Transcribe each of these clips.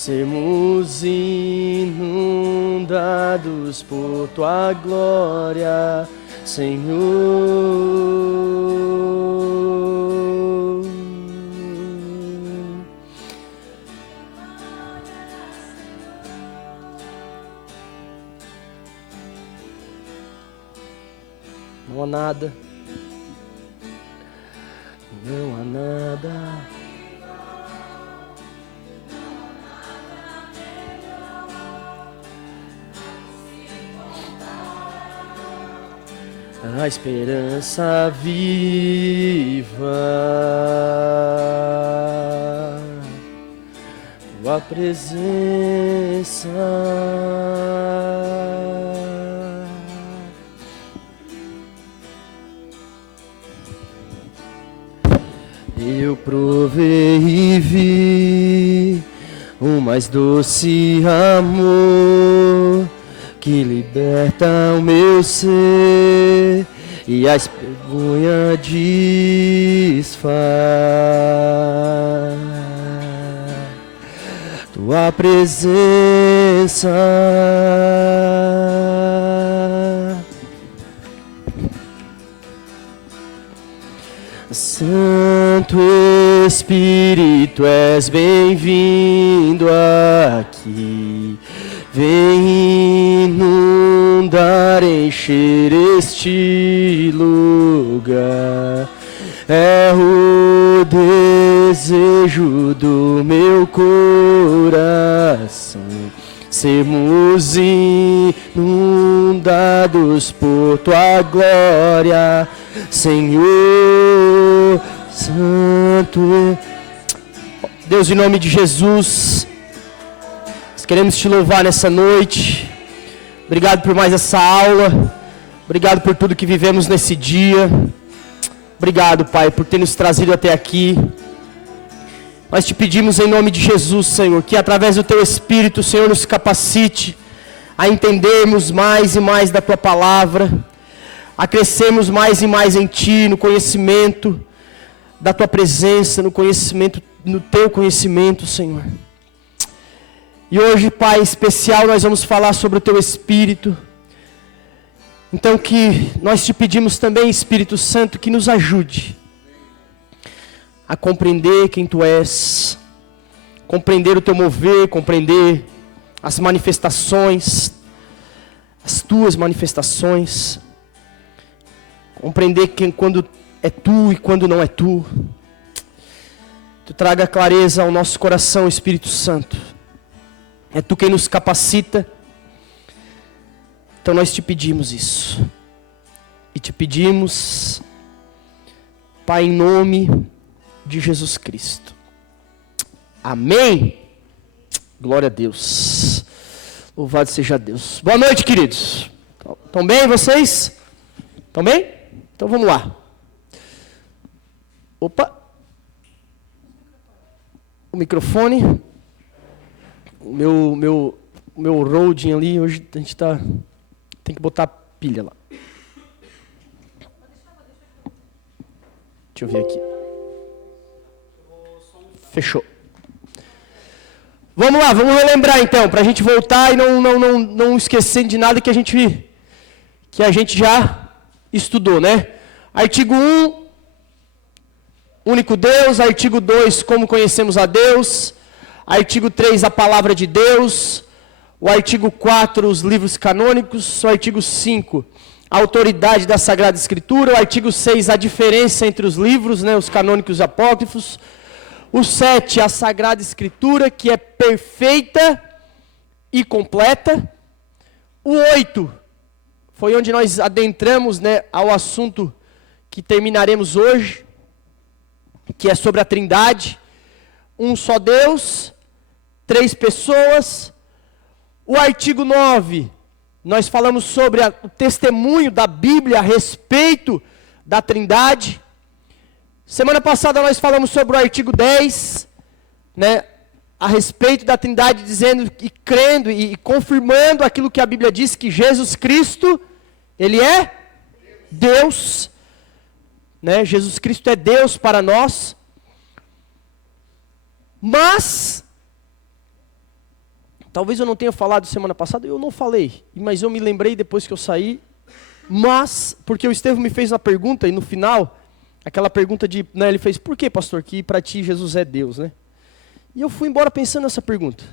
sermos inundados por tua glória, Senhor. Não há nada, não há nada. A esperança viva, tua presença. Eu provei e vi o mais doce amor que liberta o meu ser e a vergonha desfaz. Tua presença, Santo Espírito, és bem-vindo aqui. Vem inundar, encher este lugar. É o desejo do meu coração. Sermos inundados por tua glória, Senhor Santo. Deus, em nome de Jesus, nós queremos te louvar nessa noite. Obrigado por mais essa aula. Obrigado por tudo que vivemos nesse dia. Obrigado, Pai, por ter nos trazido até aqui. Nós te pedimos em nome de Jesus, Senhor, que através do teu Espírito, Senhor, nos capacite a entendermos mais e mais da tua palavra, a crescermos mais e mais em ti, no conhecimento da tua presença, no conhecimento, no teu conhecimento, Senhor. E hoje, Pai, em especial, nós vamos falar sobre o teu Espírito. Então que nós te pedimos também, Espírito Santo, que nos ajude a compreender quem tu és, compreender o teu mover, compreender as manifestações, as tuas manifestações, compreender quando é tu e quando não é tu. Tu traga clareza ao nosso coração, Espírito Santo. É tu quem nos capacita. Então nós te pedimos isso. E te pedimos, Pai, em nome de Jesus Cristo. Amém. Glória a Deus. Louvado seja Deus. Boa noite, queridos. Estão bem vocês? Estão bem? Então vamos lá. Opa. O microfone. O meu Roding ali, hoje a gente tem que botar pilha lá. Deixa eu ver aqui. Fechou. Vamos lá, vamos relembrar então, para a gente voltar e não esquecer de nada que a gente já estudou, né? Artigo 1, único Deus. Artigo 2, como conhecemos a Deus. Artigo 3, a palavra de Deus. O artigo 4, os livros canônicos. O artigo 5, a autoridade da Sagrada Escritura. O artigo 6, a diferença entre os livros, né, os canônicos e apócrifos. O 7, a Sagrada Escritura, que é perfeita e completa. O 8, foi onde nós adentramos, né, ao assunto que terminaremos hoje, que é sobre a Trindade. Um só Deus, 3 pessoas. O artigo 9, nós falamos sobre o testemunho da Bíblia a respeito da Trindade. Semana passada nós falamos sobre o artigo 10, né, a respeito da Trindade, dizendo e crendo e confirmando aquilo que a Bíblia diz, que Jesus Cristo, Ele é Deus, né? Jesus Cristo é Deus para nós. Mas Talvez eu não tenha falado semana passada, eu não falei, mas eu me lembrei depois que eu saí. Mas, porque o Estevão me fez uma pergunta e no final, aquela pergunta de, né, ele fez, por que, pastor, que para ti Jesus é Deus, né? E eu fui embora pensando nessa pergunta.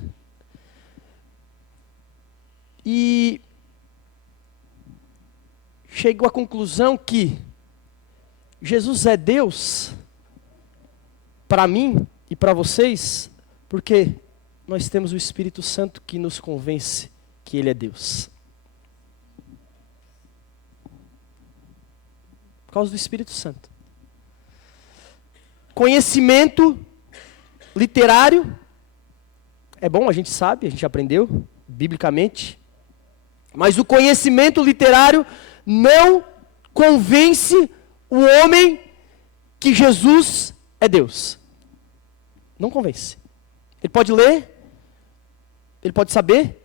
E chego à conclusão que Jesus é Deus para mim e para vocês, porque nós temos o Espírito Santo que nos convence que Ele é Deus. Por causa do Espírito Santo. Conhecimento literário é bom, a gente sabe, a gente aprendeu biblicamente. Mas o conhecimento literário não convence o homem que Jesus é Deus. Não convence. Ele pode ler, ele pode saber,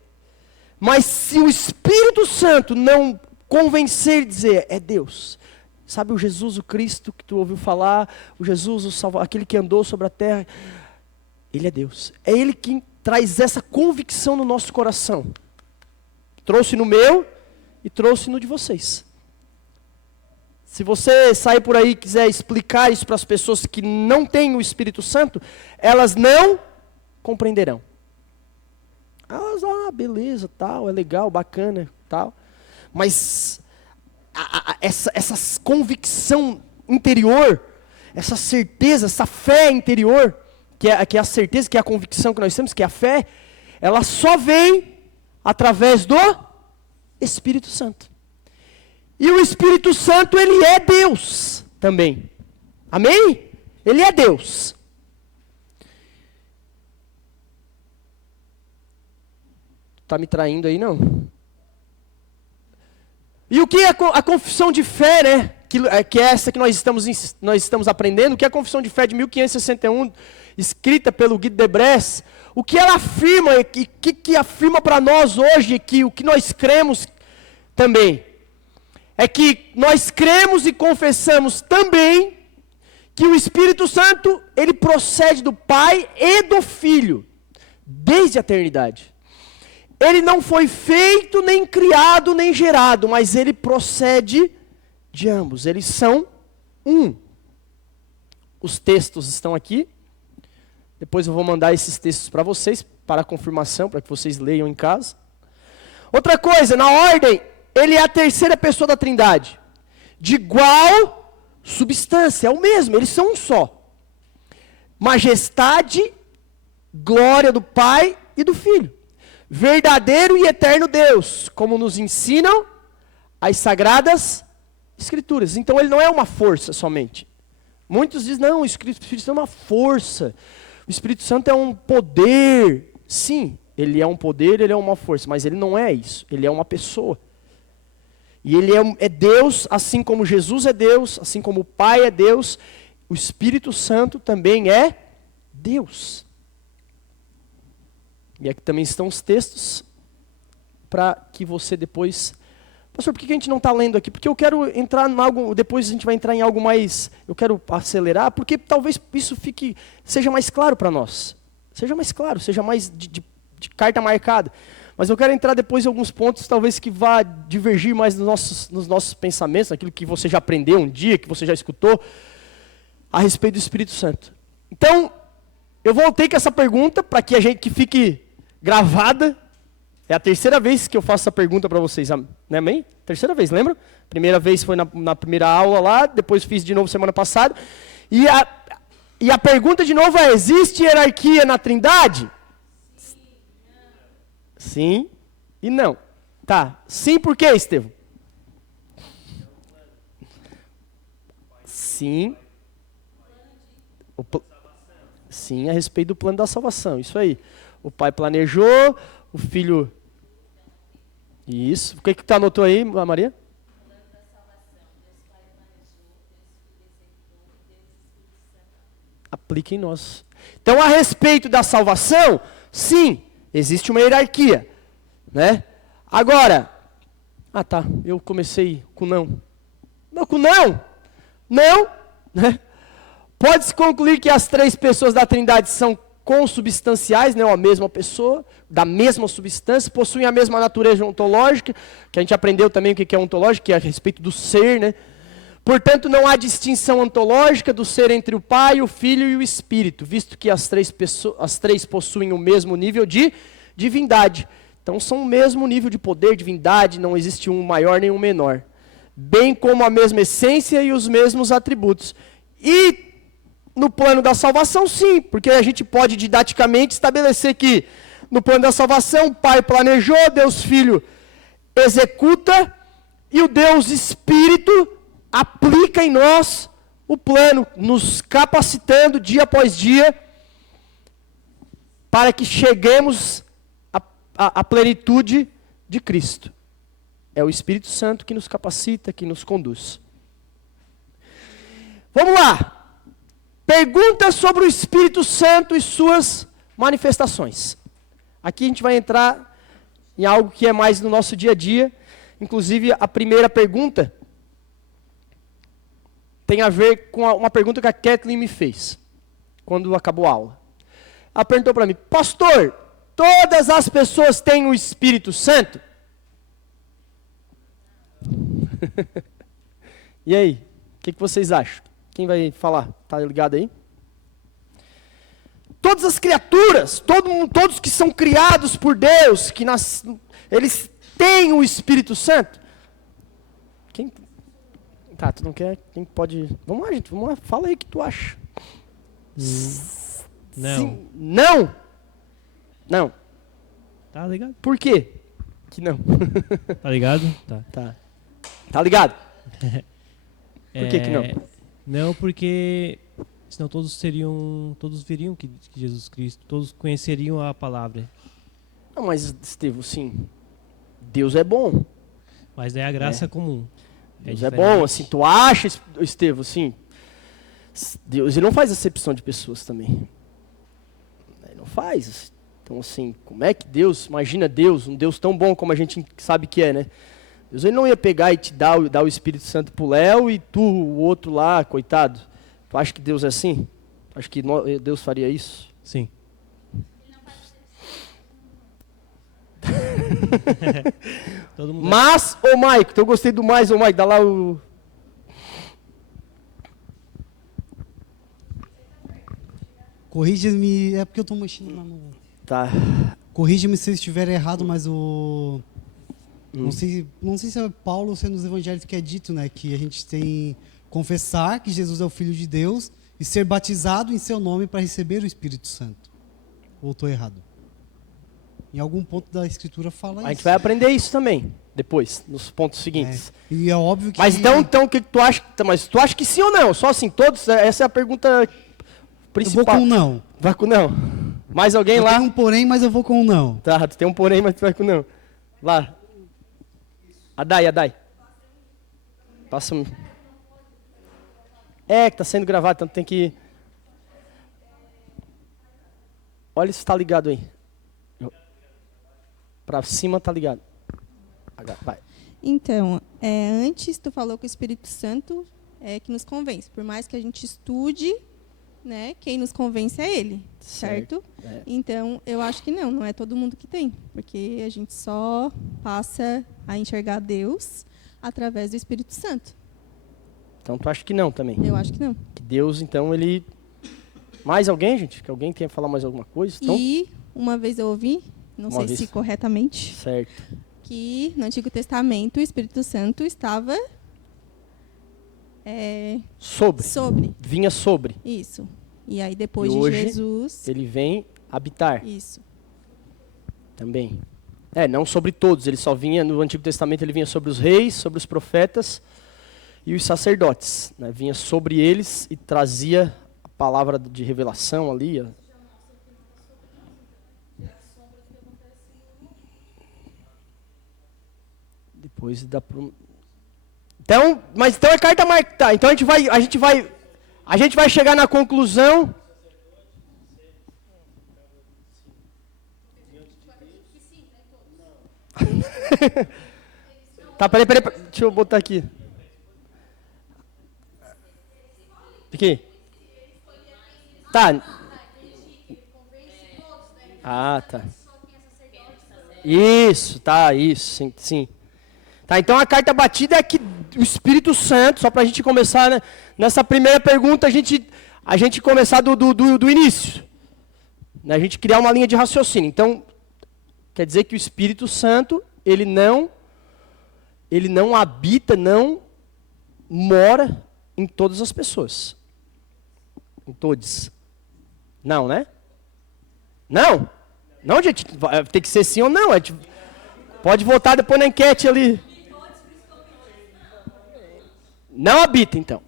mas se o Espírito Santo não convencer e dizer, é Deus. Sabe o Jesus, o Cristo que tu ouviu falar, o Jesus, o Salvador, aquele que andou sobre a terra, Ele é Deus. É Ele que traz essa convicção no nosso coração. Trouxe no meu e trouxe no de vocês. Se você sair por aí e quiser explicar isso para as pessoas que não têm o Espírito Santo, elas não compreenderão. Elas, beleza, tal, é legal, bacana, tal. Mas essa convicção interior, essa certeza, essa fé interior, que é a certeza, que é a convicção que nós temos, que é a fé, ela só vem através do Espírito Santo. E o Espírito Santo, ele é Deus também. Amém? Ele é Deus. Está me traindo aí, não? E o que é a confissão de fé, né? Que é essa que nós estamos aprendendo, que é a confissão de fé de 1561, escrita pelo Guy de Bresse. O que ela afirma, e que afirma para nós hoje, que o que nós cremos também, é que nós cremos e confessamos também que o Espírito Santo, ele procede do Pai e do Filho, desde a eternidade. Ele não foi feito, nem criado, nem gerado, mas ele procede de ambos. Eles são um. Os textos estão aqui. Depois eu vou mandar esses textos para vocês, para confirmação, para que vocês leiam em casa. Outra coisa, na ordem, ele é a terceira pessoa da Trindade. De igual substância, é o mesmo, eles são um só. Majestade, glória do Pai e do Filho. Verdadeiro e eterno Deus, como nos ensinam as Sagradas Escrituras. Então ele não é uma força somente. Muitos dizem, não, o Espírito Santo é uma força. O Espírito Santo é um poder. Sim, ele é um poder, ele é uma força, mas ele não é isso. Ele é uma pessoa. E ele é Deus, assim como Jesus é Deus, assim como o Pai é Deus, o Espírito Santo também é Deus. E aqui também estão os textos, para que você depois... Pastor, por que a gente não está lendo aqui? Porque eu quero entrar em algo, depois a gente vai entrar em algo mais... Eu quero acelerar, porque talvez isso seja mais claro para nós. Seja mais claro, seja mais de carta marcada. Mas eu quero entrar depois em alguns pontos, talvez que vá divergir mais nos nossos pensamentos, naquilo que você já aprendeu um dia, que você já escutou, a respeito do Espírito Santo. Então, eu voltei com essa pergunta, para que fique gravada. É a terceira vez que eu faço essa pergunta para vocês, né, amém? Terceira vez, lembra? Primeira vez foi na primeira aula lá, depois fiz de novo semana passada. E a pergunta de novo é, existe hierarquia na Trindade? Sim e não. Tá, sim por quê, Estevão? Sim. Sim, a respeito do plano da salvação, isso aí. O Pai planejou, o Filho... Isso. O que tu anotou aí, Maria? O plano da salvação. Deus Pai planejou, Deus Filho executou, Deus Espírito Santo. Aplica em nós. Então, a respeito da salvação, sim, existe uma hierarquia, né? Agora, tá, eu comecei com não. Não, com não? Não, né? Pode-se concluir que as três pessoas da Trindade são consubstanciais, né, ou a mesma pessoa, da mesma substância, possuem a mesma natureza ontológica, que a gente aprendeu também o que é ontológico, que é a respeito do ser, né? Portanto, não há distinção ontológica do ser entre o Pai, o Filho e o Espírito, visto que as três possuem o mesmo nível de divindade. Então, são o mesmo nível de poder, divindade, não existe um maior nem um menor. Bem como a mesma essência e os mesmos atributos. E no plano da salvação, sim, porque a gente pode didaticamente estabelecer que no plano da salvação, o Pai planejou, Deus Filho executa, e o Deus Espírito aplica em nós o plano, nos capacitando dia após dia, para que cheguemos à plenitude de Cristo. É o Espírito Santo que nos capacita, que nos conduz. Vamos lá. Perguntas sobre o Espírito Santo e suas manifestações. Aqui a gente vai entrar em algo que é mais no nosso dia a dia. Inclusive, a primeira pergunta tem a ver com uma pergunta que a Kathleen me fez, quando acabou a aula. Ela perguntou para mim, pastor, todas as pessoas têm o Espírito Santo? E aí, o que vocês acham? Quem vai falar? Tá ligado aí? Todas as criaturas, todos que são criados por Deus, eles têm o Espírito Santo? Quem? Tá, tu não quer? Quem pode? Vamos lá, gente, vamos lá. Fala aí o que tu acha. Não. Sim, não? Não. Tá ligado? Por quê? Que não. Tá ligado? Tá. Tá. Tá ligado? Por que não? Não, porque senão todos veriam que Jesus Cristo, todos conheceriam a palavra. Não, mas, Estevão, sim, Deus é bom. Mas é a graça comum. Deus é bom, assim, tu acha, Estevão, assim, Deus ele não faz acepção de pessoas também. Ele não faz. Então, assim, como é que Deus, imagina Deus, um Deus tão bom como a gente sabe que é, né? Deus ele não ia pegar e te dar o Espírito Santo pro Léo e tu, o outro lá, coitado. Tu acha que Deus é assim? Tu acha que Deus faria isso? Sim. Todo mundo Mas, ô Maico, então eu gostei do mais, ô Maico, dá lá o... Corrija-me, é porque eu tô mexendo lá no... Tá. Corrija-me se eu estiver errado, mas o... Não sei se é Paulo ou se é nos evangelhos que é dito, né? Que a gente tem confessar que Jesus é o Filho de Deus e ser batizado em seu nome para receber o Espírito Santo. Ou estou errado? Em algum ponto da Escritura fala isso. A gente vai aprender isso também, depois, nos pontos seguintes. E é óbvio que... Mas então o que tu acha? Mas tu acha que sim ou não? Só assim, todos? Essa é a pergunta principal. Eu vou com um não. Vai com não. Mais alguém Eu lá? tenho um porém, mas eu vou com um não. Tá, tu tem um porém, mas tu vai com não. Lá. Adai. Passa um... É, que tá sendo gravado, então tem que... Olha se tá ligado aí. Pra cima tá ligado. Vai. Então, antes tu falou que o Espírito Santo é que nos convence. Por mais que a gente estude, né, quem nos convence é ele, certo? É. Então, eu acho que não é todo mundo que tem. Porque a gente só passa a enxergar Deus através do Espírito Santo. Então tu acha que não também? Eu acho que não. Que Deus, então, ele... Mais alguém, gente? Que alguém tenha que falar mais alguma coisa? Então... E uma vez eu ouvi, não Uma sei vez. se corretamente, Certo. que no Antigo Testamento o Espírito Santo estava Sobre. Vinha sobre. isso. E aí depois E de hoje, Jesus, ele vem habitar isso. também. Não sobre todos, ele só vinha, no Antigo Testamento ele vinha sobre os reis, sobre os profetas e os sacerdotes. Né? Vinha sobre eles e trazia a palavra de revelação ali. Ó. Depois dá pro... Então é carta marcada. Então a gente vai chegar na conclusão. Tá, peraí, deixa eu botar aqui. Aqui. Tá. Ah, tá. Isso, tá, isso, sim, sim. Tá, então a carta batida é que o Espírito Santo, só para a gente começar, né, nessa primeira pergunta, a gente começar do início. Né, a gente criar uma linha de raciocínio. Então, quer dizer que o Espírito Santo, ele não habita, não mora em todas as pessoas. Em todos. Não, né? Não? Não, gente, tem que ser sim ou não. Pode votar depois na enquete ali. Não habita, então.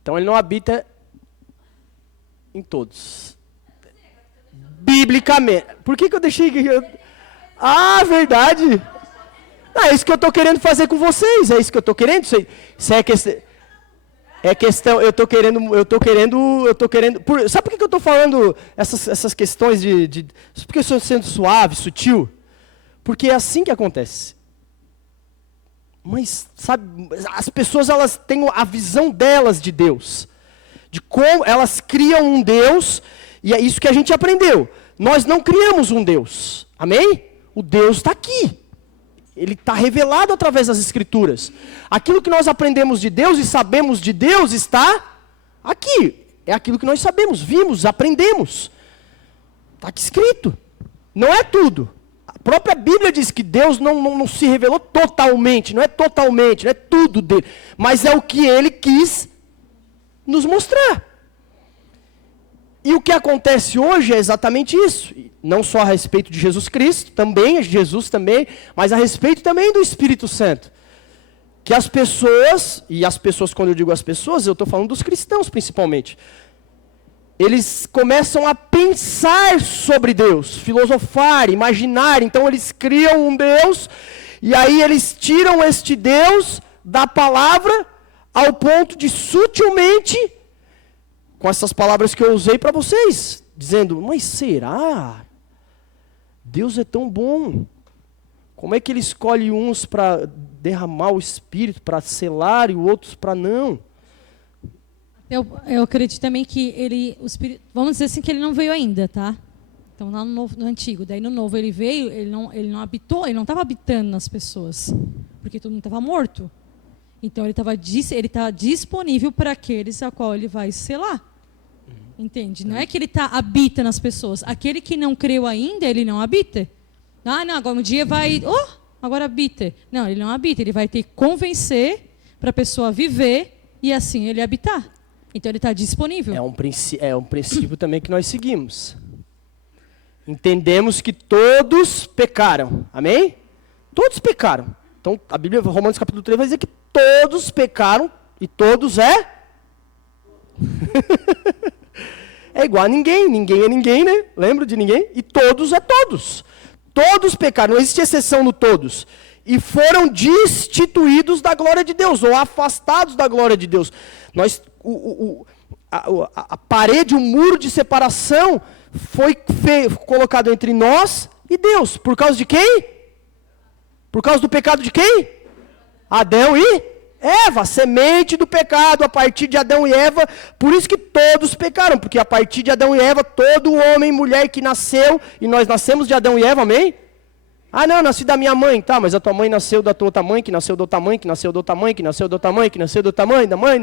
Então ele não habita em todos. Biblicamente. Por que eu deixei... Ah, verdade. É isso que eu estou querendo fazer com vocês. É isso que eu estou querendo. Isso é questão. Eu estou querendo. Sabe por que eu estou falando essas questões porque eu estou sendo suave, sutil? Porque é assim que acontece. Mas, sabe, as pessoas elas têm a visão delas de Deus. De como elas criam um Deus, e é isso que a gente aprendeu. Nós não criamos um Deus. Amém? O Deus está aqui. Ele está revelado através das Escrituras. Aquilo que nós aprendemos de Deus e sabemos de Deus está aqui. É aquilo que nós sabemos, vimos, aprendemos. Está aqui escrito. Não é tudo. A própria Bíblia diz que Deus não se revelou totalmente, não é tudo dele. Mas é o que ele quis nos mostrar. E o que acontece hoje é exatamente isso. Não só a respeito de Jesus Cristo, também, Jesus também, mas a respeito também do Espírito Santo. Que as pessoas, quando eu digo as pessoas, eu estou falando dos cristãos principalmente. Eles começam a pensar sobre Deus, filosofar, imaginar. Então eles criam um Deus, e aí eles tiram este Deus da palavra, ao ponto de sutilmente, com essas palavras que eu usei para vocês, dizendo, mas será? Deus é tão bom. Como é que ele escolhe uns para derramar o Espírito, para selar, e outros para não? Eu acredito também que o Espírito, vamos dizer assim que ele não veio ainda, tá? Então lá no Antigo, daí no Novo ele veio, ele não habitou, ele não estava habitando nas pessoas, porque todo mundo estava morto. Então ele está disponível para aqueles a qual ele vai selar. Entende? Não é que ele habita nas pessoas. Aquele que não creu ainda, ele não habita. Ah, não, agora um dia vai... agora habita. Não, ele não habita. Ele vai ter que convencer para a pessoa viver e assim ele habitar. Então ele está disponível. É um princípio também que nós seguimos. Entendemos que todos pecaram. Amém? Todos pecaram. Então a Bíblia, Romanos capítulo 3, vai dizer que todos pecaram e todos é... É igual a ninguém. Ninguém é ninguém, né? Lembra de ninguém? E todos é todos. Todos pecaram. Não existe exceção no todos. E foram destituídos da glória de Deus, ou afastados da glória de Deus. A parede, o muro de separação foi colocado entre nós e Deus. Por causa de quem? Por causa do pecado de quem? Adão e Eva, semente do pecado, a partir de Adão e Eva. Por isso que todos pecaram, porque a partir de Adão e Eva, todo homem e mulher que nasceu, e nós nascemos de Adão e Eva, amém? Ah, não, nasci da minha mãe, tá, mas a tua mãe nasceu da tua outra mãe, que nasceu da outra mãe, que nasceu da outra mãe, que nasceu da outra mãe, que nasceu da outra mãe, da mãe,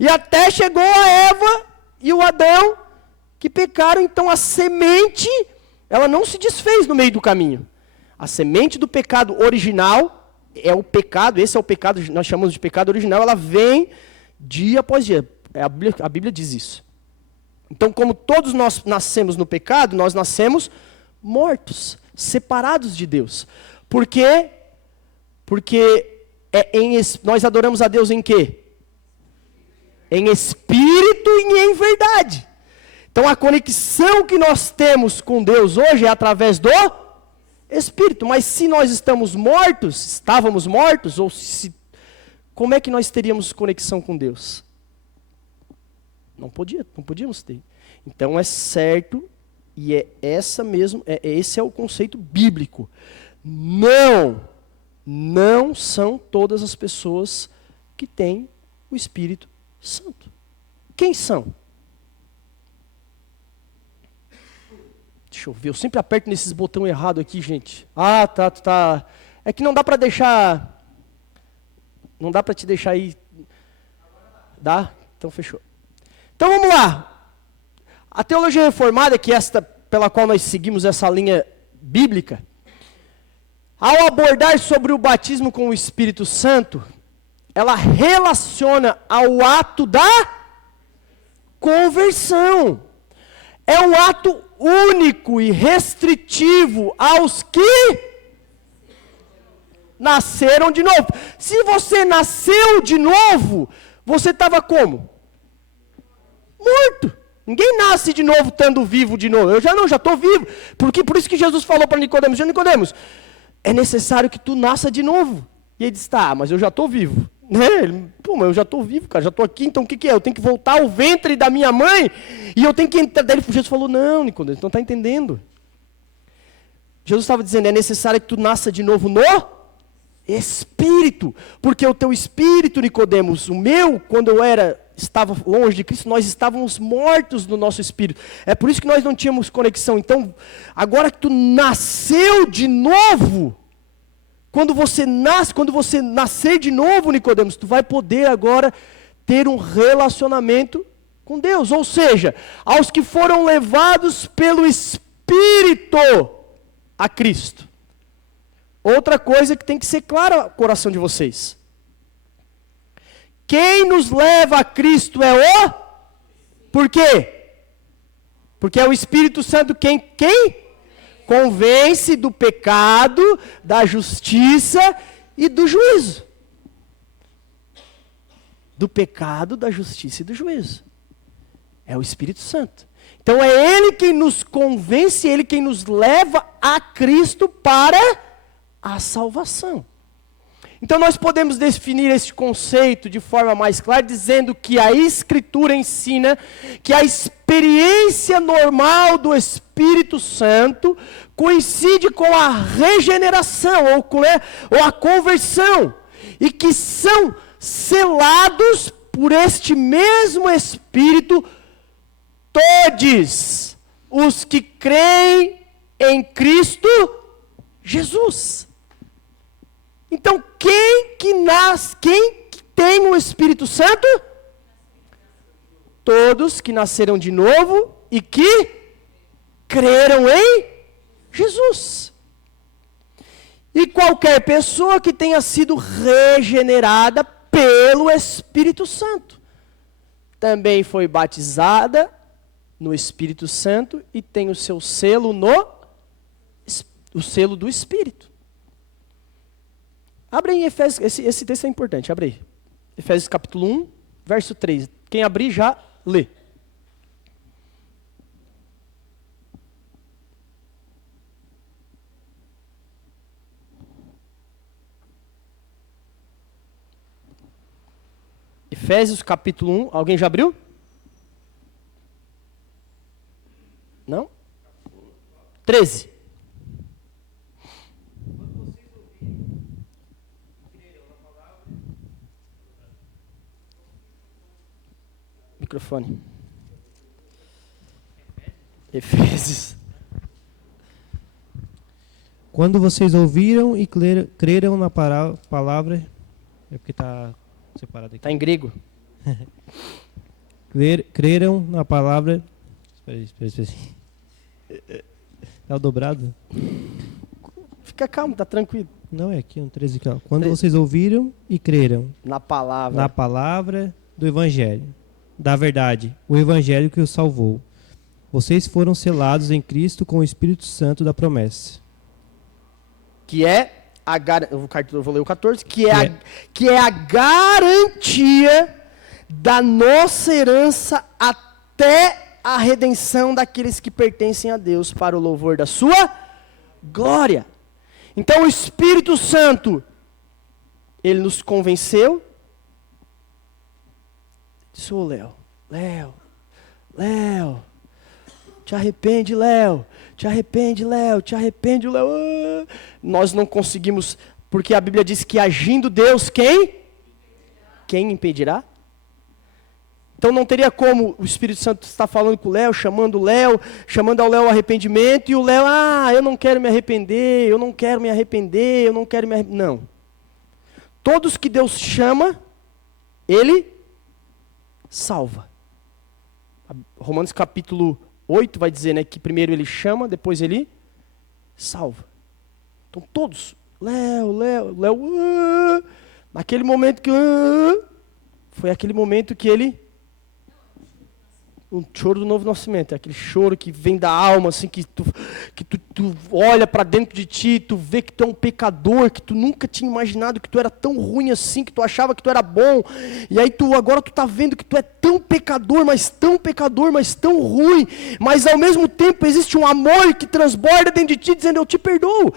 e até chegou a Eva e o Adão, que pecaram. Então a semente, ela não se desfez no meio do caminho. A semente do pecado original é o pecado, esse é o pecado, nós chamamos de pecado original, ela vem dia após dia. A Bíblia diz isso. Então, como todos nós nascemos no pecado, nós nascemos mortos, separados de Deus. Por quê? Porque nós adoramos a Deus em quê? Em espírito e em verdade. Então, a conexão que nós temos com Deus hoje é através do Espírito. Mas se nós estávamos mortos, como é que nós teríamos conexão com Deus? Não podíamos ter. Então é certo, e esse é o conceito bíblico. Não são todas as pessoas que têm o Espírito Santo. Quem são? Deixa eu ver, eu sempre aperto nesses botões errados aqui, gente. Ah, tá. É que não dá para deixar... Não dá para te deixar aí... Dá? Então fechou. Então vamos lá. A teologia reformada, que é esta pela qual nós seguimos essa linha bíblica, ao abordar sobre o batismo com o Espírito Santo, ela relaciona ao ato da conversão. É um ato único e restritivo aos que nasceram de novo. Se você nasceu de novo, você estava como? Morto. Ninguém nasce de novo estando vivo de novo. Eu já estou vivo. Por isso que Jesus falou para Nicodemos, Nicodemos, é necessário que tu nasça de novo. E ele disse, tá, mas eu já estou vivo. Pô, mas eu já estou vivo, cara, já estou aqui, então o que é? Eu tenho que voltar ao ventre da minha mãe e eu tenho que entrar. Daí Jesus falou, não, Nicodemos, não está entendendo. Jesus estava dizendo, é necessário que tu nasça de novo no Espírito, porque o teu Espírito, Nicodemos, o meu, quando eu estava longe de Cristo, nós estávamos mortos no nosso Espírito. É por isso que nós não tínhamos conexão. Então, agora que tu nasceu de novo, quando você nascer de novo, Nicodemos, tu vai poder agora ter um relacionamento com Deus. Ou seja, aos que foram levados pelo Espírito a Cristo. Outra coisa que tem que ser clara no coração de vocês. Quem nos leva a Cristo é o... Por quê? Porque é o Espírito Santo quem convence do pecado, da justiça e do juízo. Do pecado, da justiça e do juízo. É o Espírito Santo. Então é Ele quem nos convence, Ele quem nos leva a Cristo para a salvação. Então nós podemos definir este conceito de forma mais clara, dizendo que a Escritura ensina que a experiência normal do Espírito Santo coincide com a regeneração, ou a conversão, e que são selados por este mesmo Espírito todos os que creem em Cristo Jesus. Então, quem que tem o Espírito Santo? Todos que nasceram de novo e que creram em Jesus. E qualquer pessoa que tenha sido regenerada pelo Espírito Santo também foi batizada no Espírito Santo e tem o seu selo o selo do Espírito. Abre aí em Efésios, esse texto é importante, abre aí. Efésios capítulo 1, verso 3. Quem abrir já lê. Efésios capítulo 1, alguém já abriu? Não? 13. Microfone. Efésios. Quando vocês ouviram e creram na palavra... É porque está separado aqui. Está em grego. Creram na palavra... Espera. É o dobrado? Fica calmo, está tranquilo. Não, é aqui, um 13 aqui. Ó. Quando vocês ouviram e creram na palavra do Evangelho, da verdade, o Evangelho que os salvou, vocês foram selados em Cristo com o Espírito Santo da promessa. Que é eu vou ler o 14, que é a garantia da nossa herança até a redenção daqueles que pertencem a Deus para o louvor da sua glória. Então o Espírito Santo, ele nos convenceu. Disse, ô Léo, te arrepende, Léo. Nós não conseguimos, porque a Bíblia diz que agindo Deus, quem impedirá? Então não teria como o Espírito Santo estar falando com o Léo, chamando ao Léo ao arrependimento, e o Léo, eu não quero me arrepender, eu não quero me arrepender, eu não quero me arrepender. Não. Todos que Deus chama, Ele salva. Romanos capítulo 8 vai dizer, né, que primeiro Ele chama, depois Ele salva. Então todos, Léo, naquele momento que... foi aquele momento que Ele... um choro do novo nascimento, é aquele choro que vem da alma, assim, que tu olha para dentro de ti, tu vê que tu é um pecador, que tu nunca tinha imaginado que tu era tão ruim assim, que tu achava que tu era bom, e aí agora tu tá vendo que tu é tão pecador, mas tão ruim, mas ao mesmo tempo existe um amor que transborda dentro de ti, dizendo, eu te perdoo,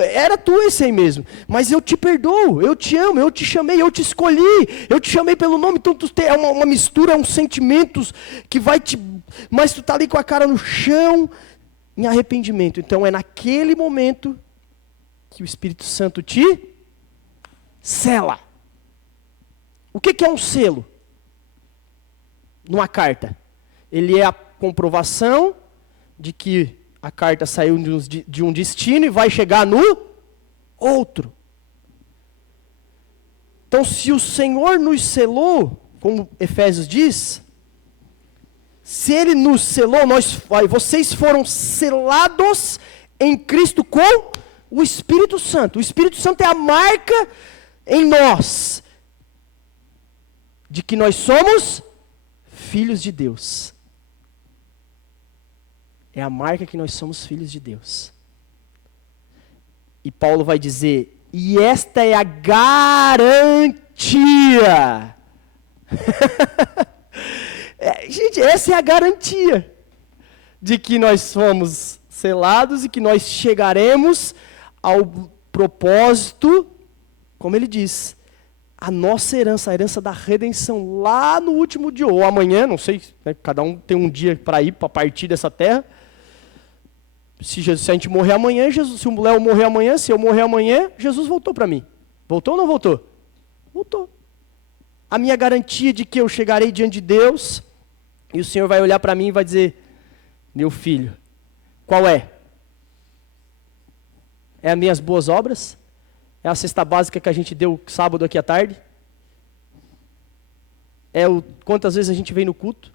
era tu esse aí mesmo, mas eu te perdoo, eu te amo, eu te chamei, eu te escolhi, eu te chamei pelo nome, então é uma mistura, é um sentimentos que vai te... mas tu tá ali com a cara no chão, em arrependimento. Então é naquele momento que o Espírito Santo te sela. O que é um selo? Numa carta. Ele é a comprovação de que a carta saiu de um destino e vai chegar no outro. Então se o Senhor nos selou, como Efésios diz... se Ele nos selou, vocês foram selados em Cristo com o Espírito Santo. O Espírito Santo é a marca em nós de que nós somos filhos de Deus. É a marca que nós somos filhos de Deus. E Paulo vai dizer, e esta é a garantia. Gente, essa é a garantia de que nós somos selados e que nós chegaremos ao propósito, como ele diz, a nossa herança, a herança da redenção, lá no último dia, ou amanhã, não sei, né, cada um tem um dia para ir, para partir dessa terra. Se a gente morrer amanhã, se o Léo morrer amanhã, se eu morrer amanhã, Jesus voltou para mim. Voltou ou não voltou? Voltou. A minha garantia de que eu chegarei diante de Deus... e o Senhor vai olhar para mim e vai dizer, meu filho, qual é? É as minhas boas obras? É a cesta básica que a gente deu sábado aqui à tarde? É quantas vezes a gente veio no culto?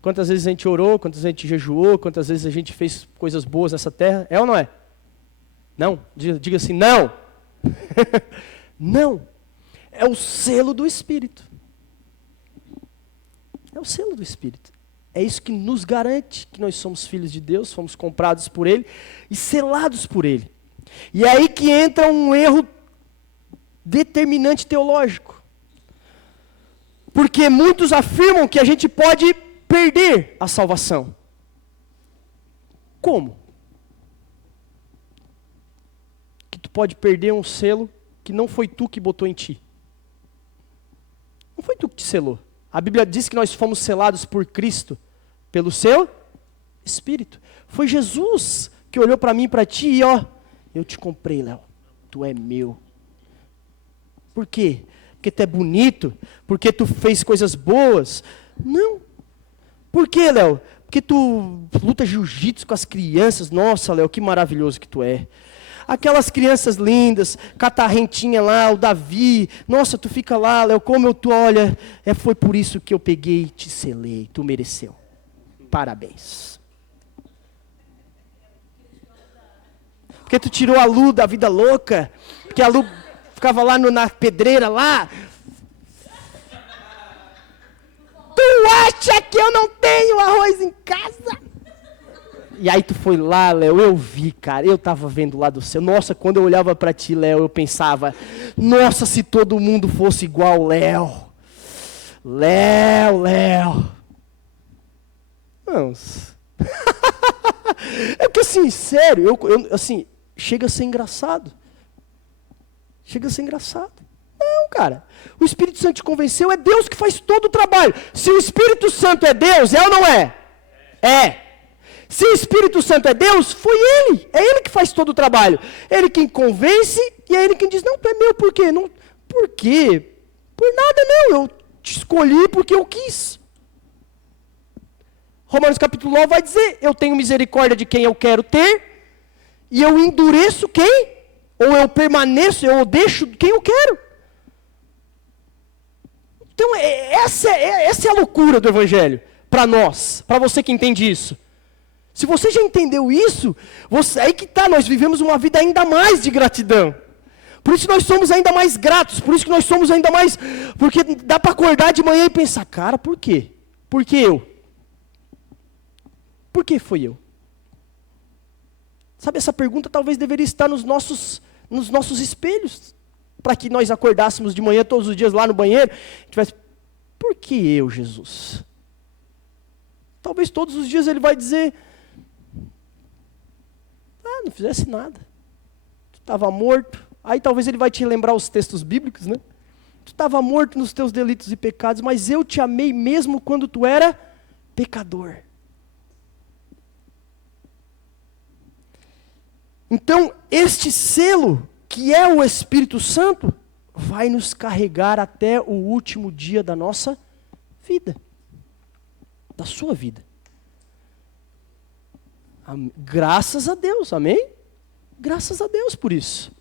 Quantas vezes a gente orou? Quantas vezes a gente jejuou? Quantas vezes a gente fez coisas boas nessa terra? É ou não é? Não? Diga assim, não! Não! É o selo do Espírito. É o selo do Espírito. É isso que nos garante que nós somos filhos de Deus, fomos comprados por Ele e selados por Ele. E é aí que entra um erro determinante teológico. Porque muitos afirmam que a gente pode perder a salvação. Como? Que tu pode perder um selo que não foi tu que botou em ti. Não foi tu que te selou. A Bíblia diz que nós fomos selados por Cristo, pelo seu Espírito. Foi Jesus que olhou para mim e para ti e eu te comprei, Léo, tu é meu. Por quê? Porque tu é bonito? Porque tu fez coisas boas? Não. Por quê, Léo? Porque tu luta jiu-jitsu com as crianças. Nossa, Léo, que maravilhoso que tu é. Aquelas crianças lindas, catarrentinha lá, o Davi. Nossa, tu fica lá, Léo, como tu olha. Foi por isso que eu peguei e te selei. Tu mereceu. Parabéns. Porque tu tirou a Lu da vida louca. Porque a Lu ficava lá na pedreira lá. Tu acha que eu não tenho arroz em casa? E aí tu foi lá, Léo, eu vi, cara, eu tava vendo lá do céu. Nossa, quando eu olhava para ti, Léo, eu pensava, nossa, se todo mundo fosse igual Léo. Léo. Não. É porque assim, sério, assim, chega a ser engraçado. Não, cara. O Espírito Santo te convenceu, é Deus que faz todo o trabalho. Se o Espírito Santo é Deus, é ou não é? É. Se o Espírito Santo é Deus, foi Ele. É Ele que faz todo o trabalho. Ele quem convence e é Ele quem diz, não, tu é meu, por quê? Não, por quê? Por nada não, eu te escolhi porque eu quis. Romanos capítulo 9 vai dizer, eu tenho misericórdia de quem eu quero ter, e eu endureço quem? Ou eu permaneço, eu deixo quem eu quero. Então, essa é a loucura do Evangelho, para nós, para você que entende isso. Se você já entendeu isso, aí que está, nós vivemos uma vida ainda mais de gratidão. Por isso nós somos ainda mais gratos, por isso que nós somos ainda mais... Porque dá para acordar de manhã e pensar, cara, por quê? Por que eu? Por que foi eu? Sabe, essa pergunta talvez deveria estar nos nossos espelhos, para que nós acordássemos de manhã todos os dias lá no banheiro, e tivesse, por que eu, Jesus? Talvez todos os dias ele vai dizer, não fizesse nada, tu estava morto. Aí talvez ele vai te lembrar os textos bíblicos, né? Tu estava morto nos teus delitos e pecados, mas eu te amei mesmo quando tu era pecador. Então, este selo, que é o Espírito Santo, vai nos carregar até o último dia da nossa vida. Da sua vida. Graças a Deus, amém? Graças a Deus por isso.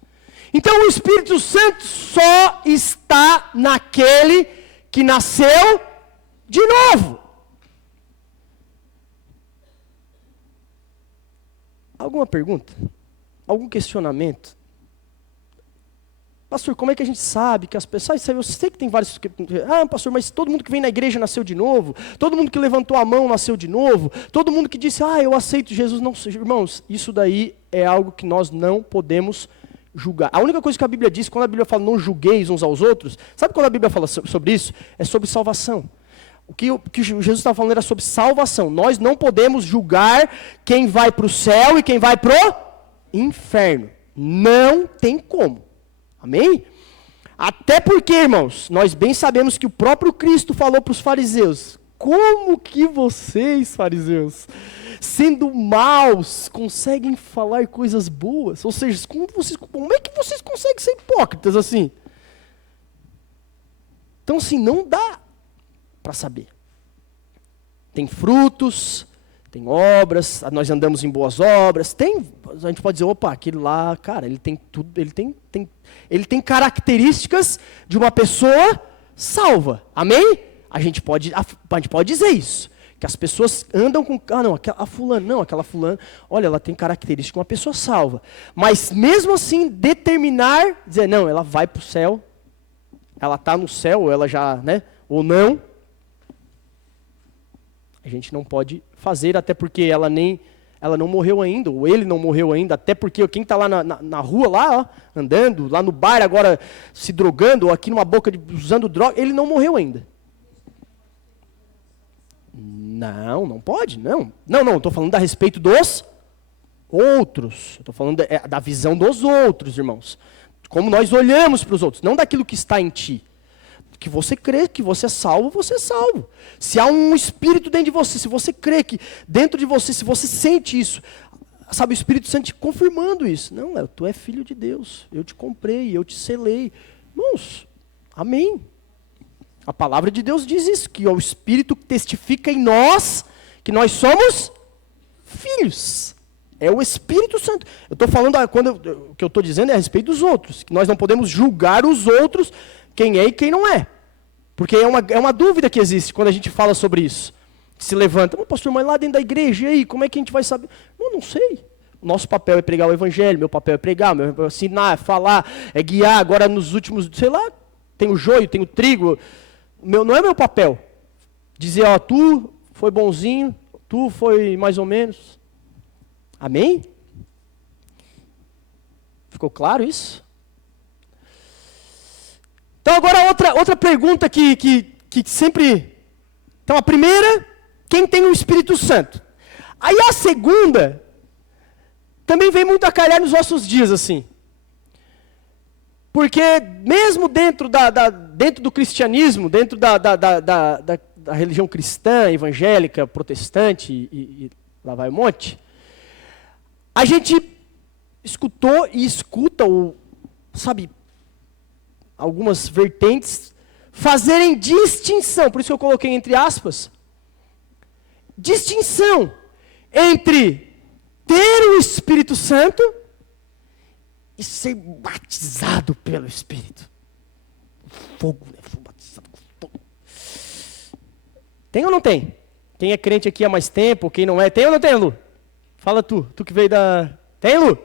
Então, o Espírito Santo só está naquele que nasceu de novo. Alguma pergunta? Algum questionamento? Pastor, como é que a gente sabe que as pessoas... Eu sei que tem vários... pastor, mas todo mundo que vem na igreja nasceu de novo. Todo mundo que levantou a mão nasceu de novo. Todo mundo que disse, eu aceito Jesus. Não, irmãos, isso daí é algo que nós não podemos julgar. A única coisa que a Bíblia diz, quando a Bíblia fala não julgueis uns aos outros, sabe quando a Bíblia fala sobre isso? É sobre salvação. O que Jesus estava falando era sobre salvação. Nós não podemos julgar quem vai para o céu e quem vai para o inferno. Não tem como. Amém? Até porque, irmãos, nós bem sabemos que o próprio Cristo falou para os fariseus, como que vocês, fariseus, sendo maus, conseguem falar coisas boas? Ou seja, como é que vocês conseguem ser hipócritas assim? Então, assim, não dá para saber. Tem frutos, tem obras, nós andamos em boas obras, a gente pode dizer, opa, aquele lá, cara, ele tem tudo, ele tem características de uma pessoa salva, amém? A gente pode dizer isso, que as pessoas andam com, aquela fulana, olha, ela tem características de uma pessoa salva, mas mesmo assim dizer, não, ela vai para o céu, ela está no céu, ou ela já, né, ou não, a gente não pode fazer, até porque ela não morreu ainda, ou ele não morreu ainda, até porque quem está lá na rua, lá, ó, andando, lá no bar agora se drogando, ou aqui numa boca usando droga, ele não morreu ainda. Não pode, não, estou falando a respeito dos outros, estou falando da visão dos outros, irmãos, como nós olhamos para os outros, não daquilo que está em ti. Que você crê que você é salvo, você é salvo. Se há um espírito dentro de você, se você crê que dentro de você, se você sente isso, sabe, o Espírito Santo te confirmando isso. Não, tu é filho de Deus, eu te comprei, eu te selei. Irmãos, amém. A palavra de Deus diz isso, que o Espírito testifica em nós que nós somos filhos. É o Espírito Santo. Eu estou falando, o que eu estou dizendo é a respeito dos outros, que nós não podemos julgar os outros, quem é e quem não é. Porque é uma dúvida que existe quando a gente fala sobre isso. Se levanta, pastor, mas lá dentro da igreja, e aí, como é que a gente vai saber? Não sei. O nosso papel é pregar o evangelho, meu papel é pregar, meu papel é ensinar, é falar, é guiar. Agora nos últimos, sei lá, tem o joio, tem o trigo. Não é meu papel dizer, tu foi bonzinho, tu foi mais ou menos. Amém? Ficou claro isso? Então agora outra pergunta que sempre... Então a primeira, quem tem o Espírito Santo? Aí a segunda, também vem muito a calhar nos nossos dias, assim. Porque mesmo dentro do cristianismo, dentro da religião cristã, evangélica, protestante, e lá vai um monte, a gente escutou e escuta, algumas vertentes fazerem distinção, por isso que eu coloquei entre aspas, distinção entre ter o Espírito Santo e ser batizado pelo Espírito. Fogo, né? Fogo batizado com fogo. Tem ou não tem? Quem é crente aqui há mais tempo, quem não é, tem ou não tem, Lu? Fala tu que veio da... Tem, Lu?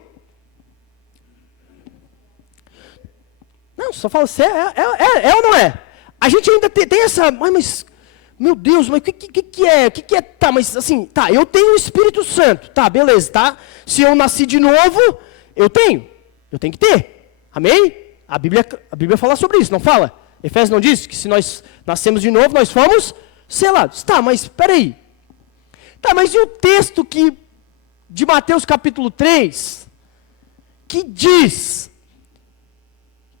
Não, só fala, é ou não é? A gente ainda tem essa, mas meu Deus, mas o que é? O que é? Tá, mas assim, tá, eu tenho o Espírito Santo, tá, beleza, tá? Se eu nasci de novo, eu tenho que ter, amém? A Bíblia fala sobre isso, não fala? Efésios não diz que se nós nascemos de novo, nós fomos selados. Tá, mas peraí. Tá, mas e o texto de Mateus capítulo 3, que diz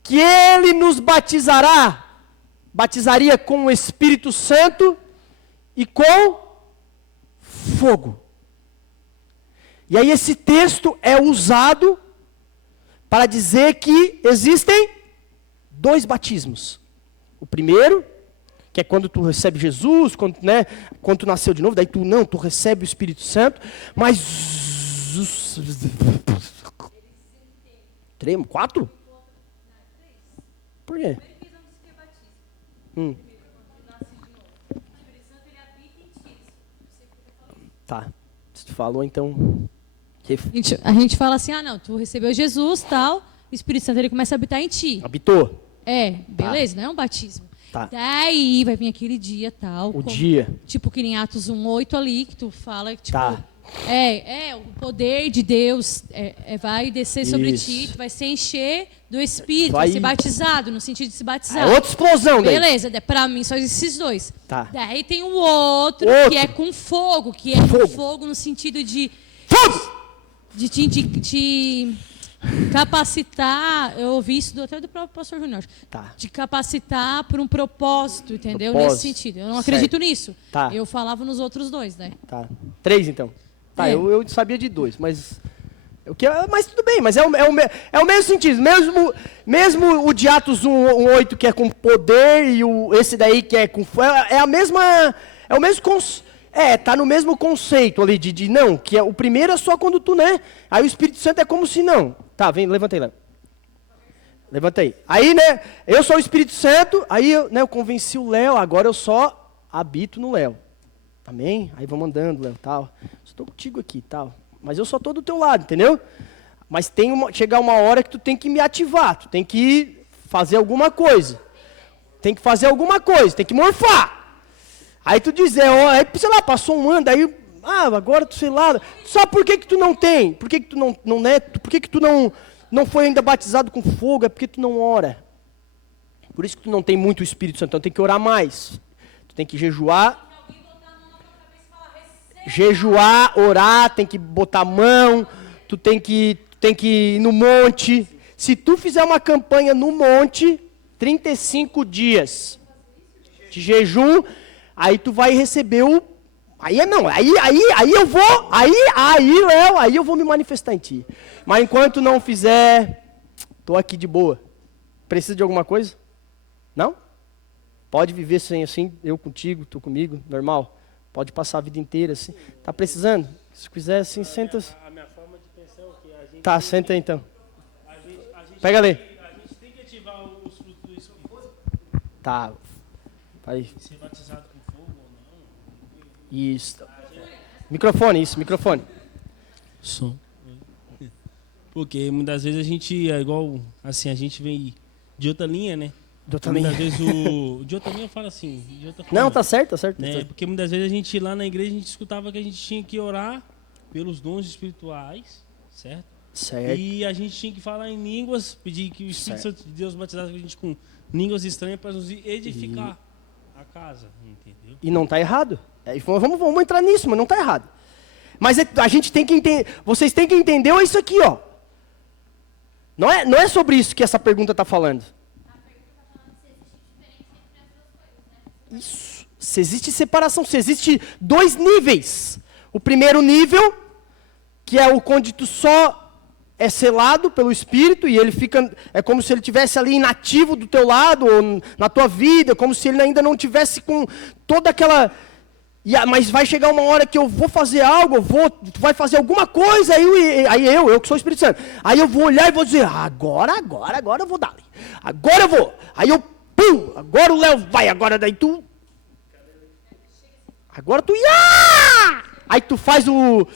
que ele nos batizaria com o Espírito Santo e com fogo. E aí esse texto é usado para dizer que existem 2 batismos. O primeiro, que é quando tu recebe Jesus, quando tu nasceu de novo, daí tu recebe o Espírito Santo, mas... 4? Por quê? Tá. Se tu falou, então... A gente fala assim, não, tu recebeu Jesus, tal, o Espírito Santo ele começa a habitar em ti. Habitou. Beleza, não é um batismo. Tá. Daí vai vir aquele dia, tal. Dia. Tipo que nem Atos 1:8 ali, que tu fala, tipo... Tá. O poder de Deus vai descer sobre ti, tu vai se encher do Espírito, vai ser batizado, no sentido de se batizar. Outra explosão daí. Beleza, pra mim só esses 2. Tá. Daí tem o outro, que é com fogo, que é com fogo no sentido de... Fogo! De te capacitar, eu ouvi isso até do próprio pastor Júnior, de capacitar por um propósito, entendeu? Nesse sentido. Eu não acredito nisso. Tá. Eu falava nos outros 2, né? Tá. 3, então. Tá, eu sabia de 2, mas... Mas tudo bem, mas é o mesmo sentido. Mesmo o de Atos 1:8, que é com poder, e esse daí que é com... É a mesma... É o mesmo conceito. Tá no mesmo conceito ali de não, que o primeiro é só quando tu, né? Aí o Espírito Santo é como se não. Tá, vem, levanta aí, Léo. Levanta aí. Aí, né, eu sou o Espírito Santo, aí eu convenci o Léo, agora eu só habito no Léo. Amém? Aí vamos andando, Léo, tal. Estou contigo aqui, tal. Mas eu só estou do teu lado, entendeu? Mas chegar uma hora que tu tem que me ativar, tu tem que fazer alguma coisa. Tem que morfar. Aí tu diz, aí, sei lá, passou um ano, daí, agora tu sei lá, só por que tu não tem? Por que tu não por que tu não foi ainda batizado com fogo? É porque tu não ora. Por isso que tu não tem muito o Espírito Santo, então tem que orar mais. Tu tem que jejuar, orar, tem que botar a mão, tu tem que ir no monte. Se tu fizer uma campanha no monte, 35 dias de jejum, aí tu vai receber aí eu vou, Léo, aí eu vou me manifestar em ti. Mas enquanto não fizer, tô aqui de boa. Precisa de alguma coisa? Não? Pode viver sem assim, eu contigo, tu comigo, normal. Pode passar a vida inteira assim. Tá precisando? Se quiser assim, senta. A minha forma de pensar é o quê? A gente tá, senta aí então. A gente pega ali. A gente tem que ativar os frutos do Espírito. Tá. Vai. Ser batizado com fogo ou não? Isso. Microfone. Som. Porque muitas vezes a gente é igual, assim, a gente vem de outra linha, né? De outra linha. Muitas vezes de outra linha eu falo assim, de outra forma. Não, tá certo. Né? Porque muitas vezes a gente lá na igreja a gente escutava que a gente tinha que orar pelos dons espirituais, certo? Certo. E a gente tinha que falar em línguas, pedir que o Espírito Santo de Deus batizasse a gente com línguas estranhas para nos edificar a casa, entendeu? E não tá errado. Vamos entrar nisso, mas não tá errado. Mas a gente tem que entender, vocês têm que entender isso aqui, ó. Não é sobre isso que essa pergunta está falando. Isso. Se existe separação, se existe 2 níveis. O primeiro nível, que é o onde tu só é selado pelo Espírito e ele fica, é como se ele estivesse ali inativo do teu lado, ou na tua vida, como se ele ainda não tivesse com toda aquela... mas vai chegar uma hora que eu vou fazer algo, tu vai fazer alguma coisa, aí eu que sou o Espírito Santo, aí eu vou olhar e vou dizer, agora eu vou dar. Agora eu vou. Aí eu, pum, agora o Léo vai, agora daí tu... Agora tu... Aí tu faz o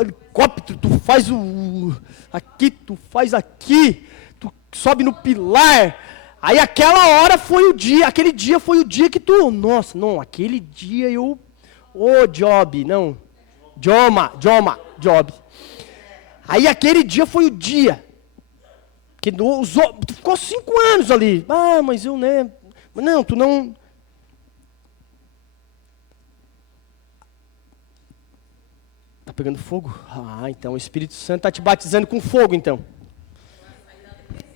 helicóptero, tu faz aqui, tu faz aqui, tu sobe no pilar. Aí aquela hora foi o dia, aquele dia foi o dia que tu, nossa, não, aquele dia eu, Job. Aí aquele dia foi o dia, que tu ficou 5 anos ali, mas eu, né, não, tu não... Tá pegando fogo? Então o Espírito Santo está te batizando com fogo, então.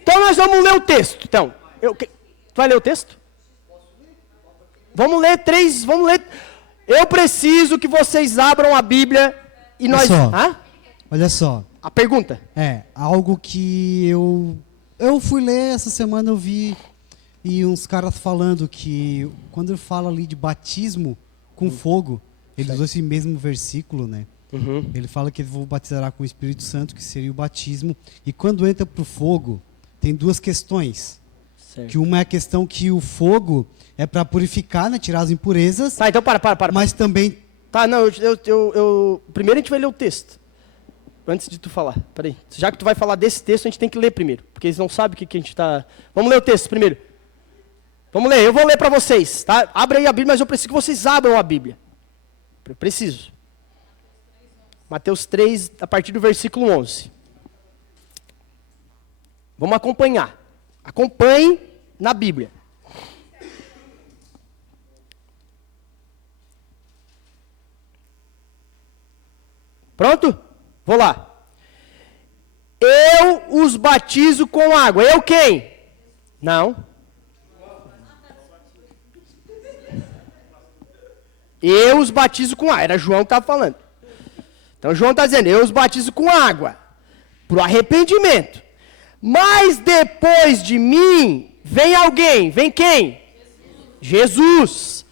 Então nós vamos ler o texto, então. Tu vai ler o texto? Vamos ler 3, Eu preciso que vocês abram a Bíblia e nós... Olha só. A pergunta. Algo que eu fui ler essa semana, eu vi e uns caras falando que quando ele fala ali de batismo com fogo, ele usou esse mesmo versículo, né? Uhum. Ele fala que ele vou batizará com o Espírito Santo, que seria o batismo. E quando entra para o fogo, tem 2 questões. Certo. Que uma é a questão que o fogo é para purificar, né, tirar as impurezas. Tá, então para. Mas também... Tá, não, primeiro a gente vai ler o texto. Antes de tu falar, peraí. Já que tu vai falar desse texto, a gente tem que ler primeiro. Porque eles não sabem o que a gente está... Vamos ler o texto primeiro. Vamos ler, eu vou ler para vocês, tá? Abre aí a Bíblia, mas eu preciso que vocês abram a Bíblia. Eu preciso. Mateus 3, a partir do versículo 11. Vamos acompanhar. Acompanhe na Bíblia. Pronto? Vou lá. Eu os batizo com água. Eu quem? Não. Eu os batizo com água. Era João que estava falando. Então João está dizendo, eu os batizo com água, para o arrependimento. Mas depois de mim, vem alguém. Vem quem? Jesus.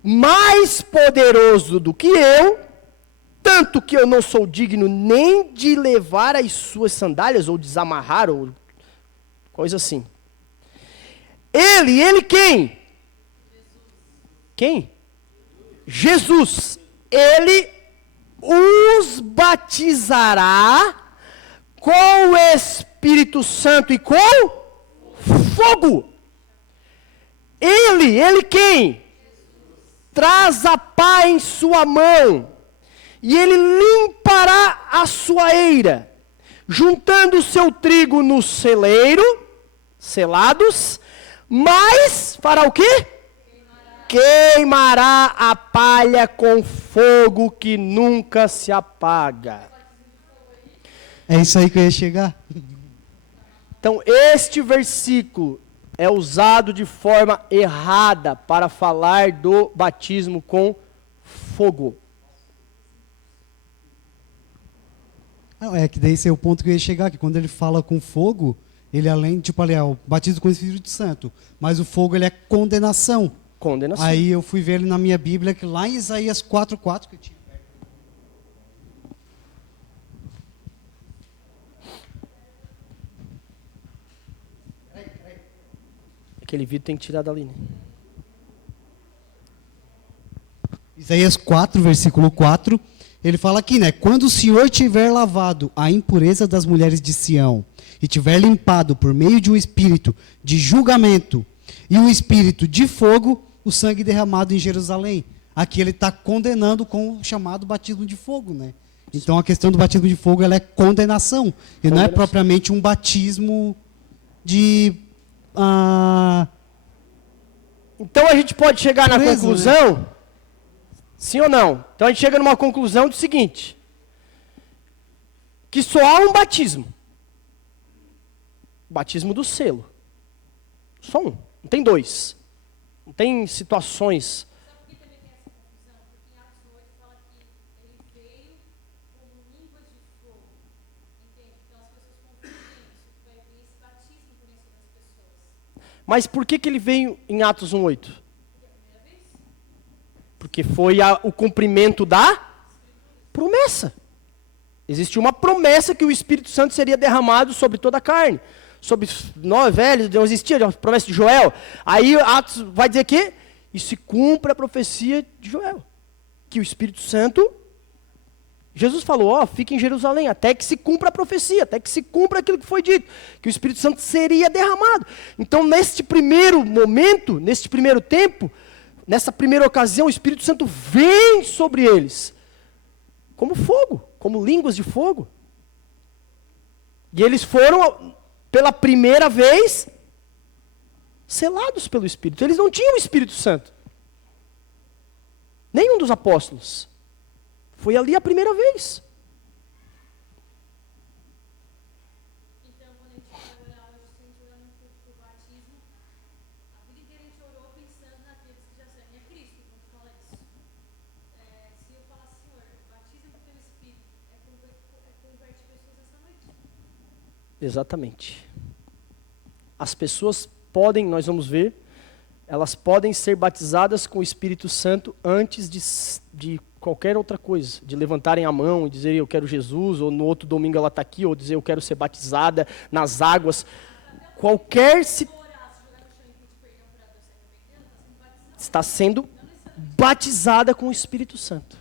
Mais poderoso do que eu, tanto que eu não sou digno nem de levar as suas sandálias, ou desamarrar, ou coisa assim. Ele quem? Quem? Jesus. Ele os batizará com o Espírito Santo e com fogo. Ele quem? Traz a pá em sua mão, e ele limpará a sua eira, juntando o seu trigo no celeiro, selados, mas fará o quê? Queimará a palha com fogo que nunca se apaga. É isso aí que eu ia chegar. Então, este versículo é usado de forma errada para falar do batismo com fogo. É que daí esse é o ponto que eu ia chegar, que quando ele fala com fogo, ele além, tipo ali, o batismo com o Espírito Santo, mas o fogo ele é condenação. Condenação. Aí eu fui ver ele na minha Bíblia, que lá em Isaías 4:4, que eu tinha. Aquele vídeo tem que tirar dali, né? Isaías 4, versículo 4, ele fala aqui, né? Quando o Senhor tiver lavado a impureza das mulheres de Sião e tiver limpado por meio de um espírito de julgamento e um espírito de fogo, o sangue derramado em Jerusalém. Aqui ele está condenando com o chamado batismo de fogo, né? Então a questão do batismo de fogo ela é condenação. E não é propriamente um batismo de... Então a gente pode chegar na Preso, conclusão, né? Sim ou não? Então a gente chega numa conclusão do seguinte, que só há um batismo. O batismo do selo. Só um, não tem 2. Não tem situações. Sabe por que também tem essa confusão? Porque em Atos 8 fala que ele veio como línguas de fogo. Mas por que ele veio em Atos 1:8? Porque foi o cumprimento da promessa. Existia uma promessa que o Espírito Santo seria derramado sobre toda a carne. Sobre nós, velhos, não existia a promessa de Joel. Aí Atos vai dizer que isso se cumpre a profecia de Joel. Que o Espírito Santo, Jesus falou, fique em Jerusalém, até que se cumpra a profecia, até que se cumpra aquilo que foi dito, que o Espírito Santo seria derramado. Então, neste primeiro momento, neste primeiro tempo, nessa primeira ocasião, o Espírito Santo vem sobre eles, como fogo, como línguas de fogo. E eles foram, pela primeira vez, selados pelo Espírito. Eles não tinham o Espírito Santo. Nenhum dos apóstolos. Foi ali a primeira vez. Então, quando a gente vai orar hoje, a gente orando por batismo, a vida inteira a gente orou pensando naqueles que já servem a Cristo, quando fala isso. Se eu falar, Senhor, batiza-me pelo Espírito, converte pessoas essa noite. Exatamente. As pessoas podem, nós vamos ver, elas podem ser batizadas com o Espírito Santo antes de qualquer outra coisa, de levantarem a mão e dizer eu quero Jesus, ou no outro domingo ela está aqui, ou dizer eu quero ser batizada nas águas. Qualquer está sendo batizada com o Espírito Santo.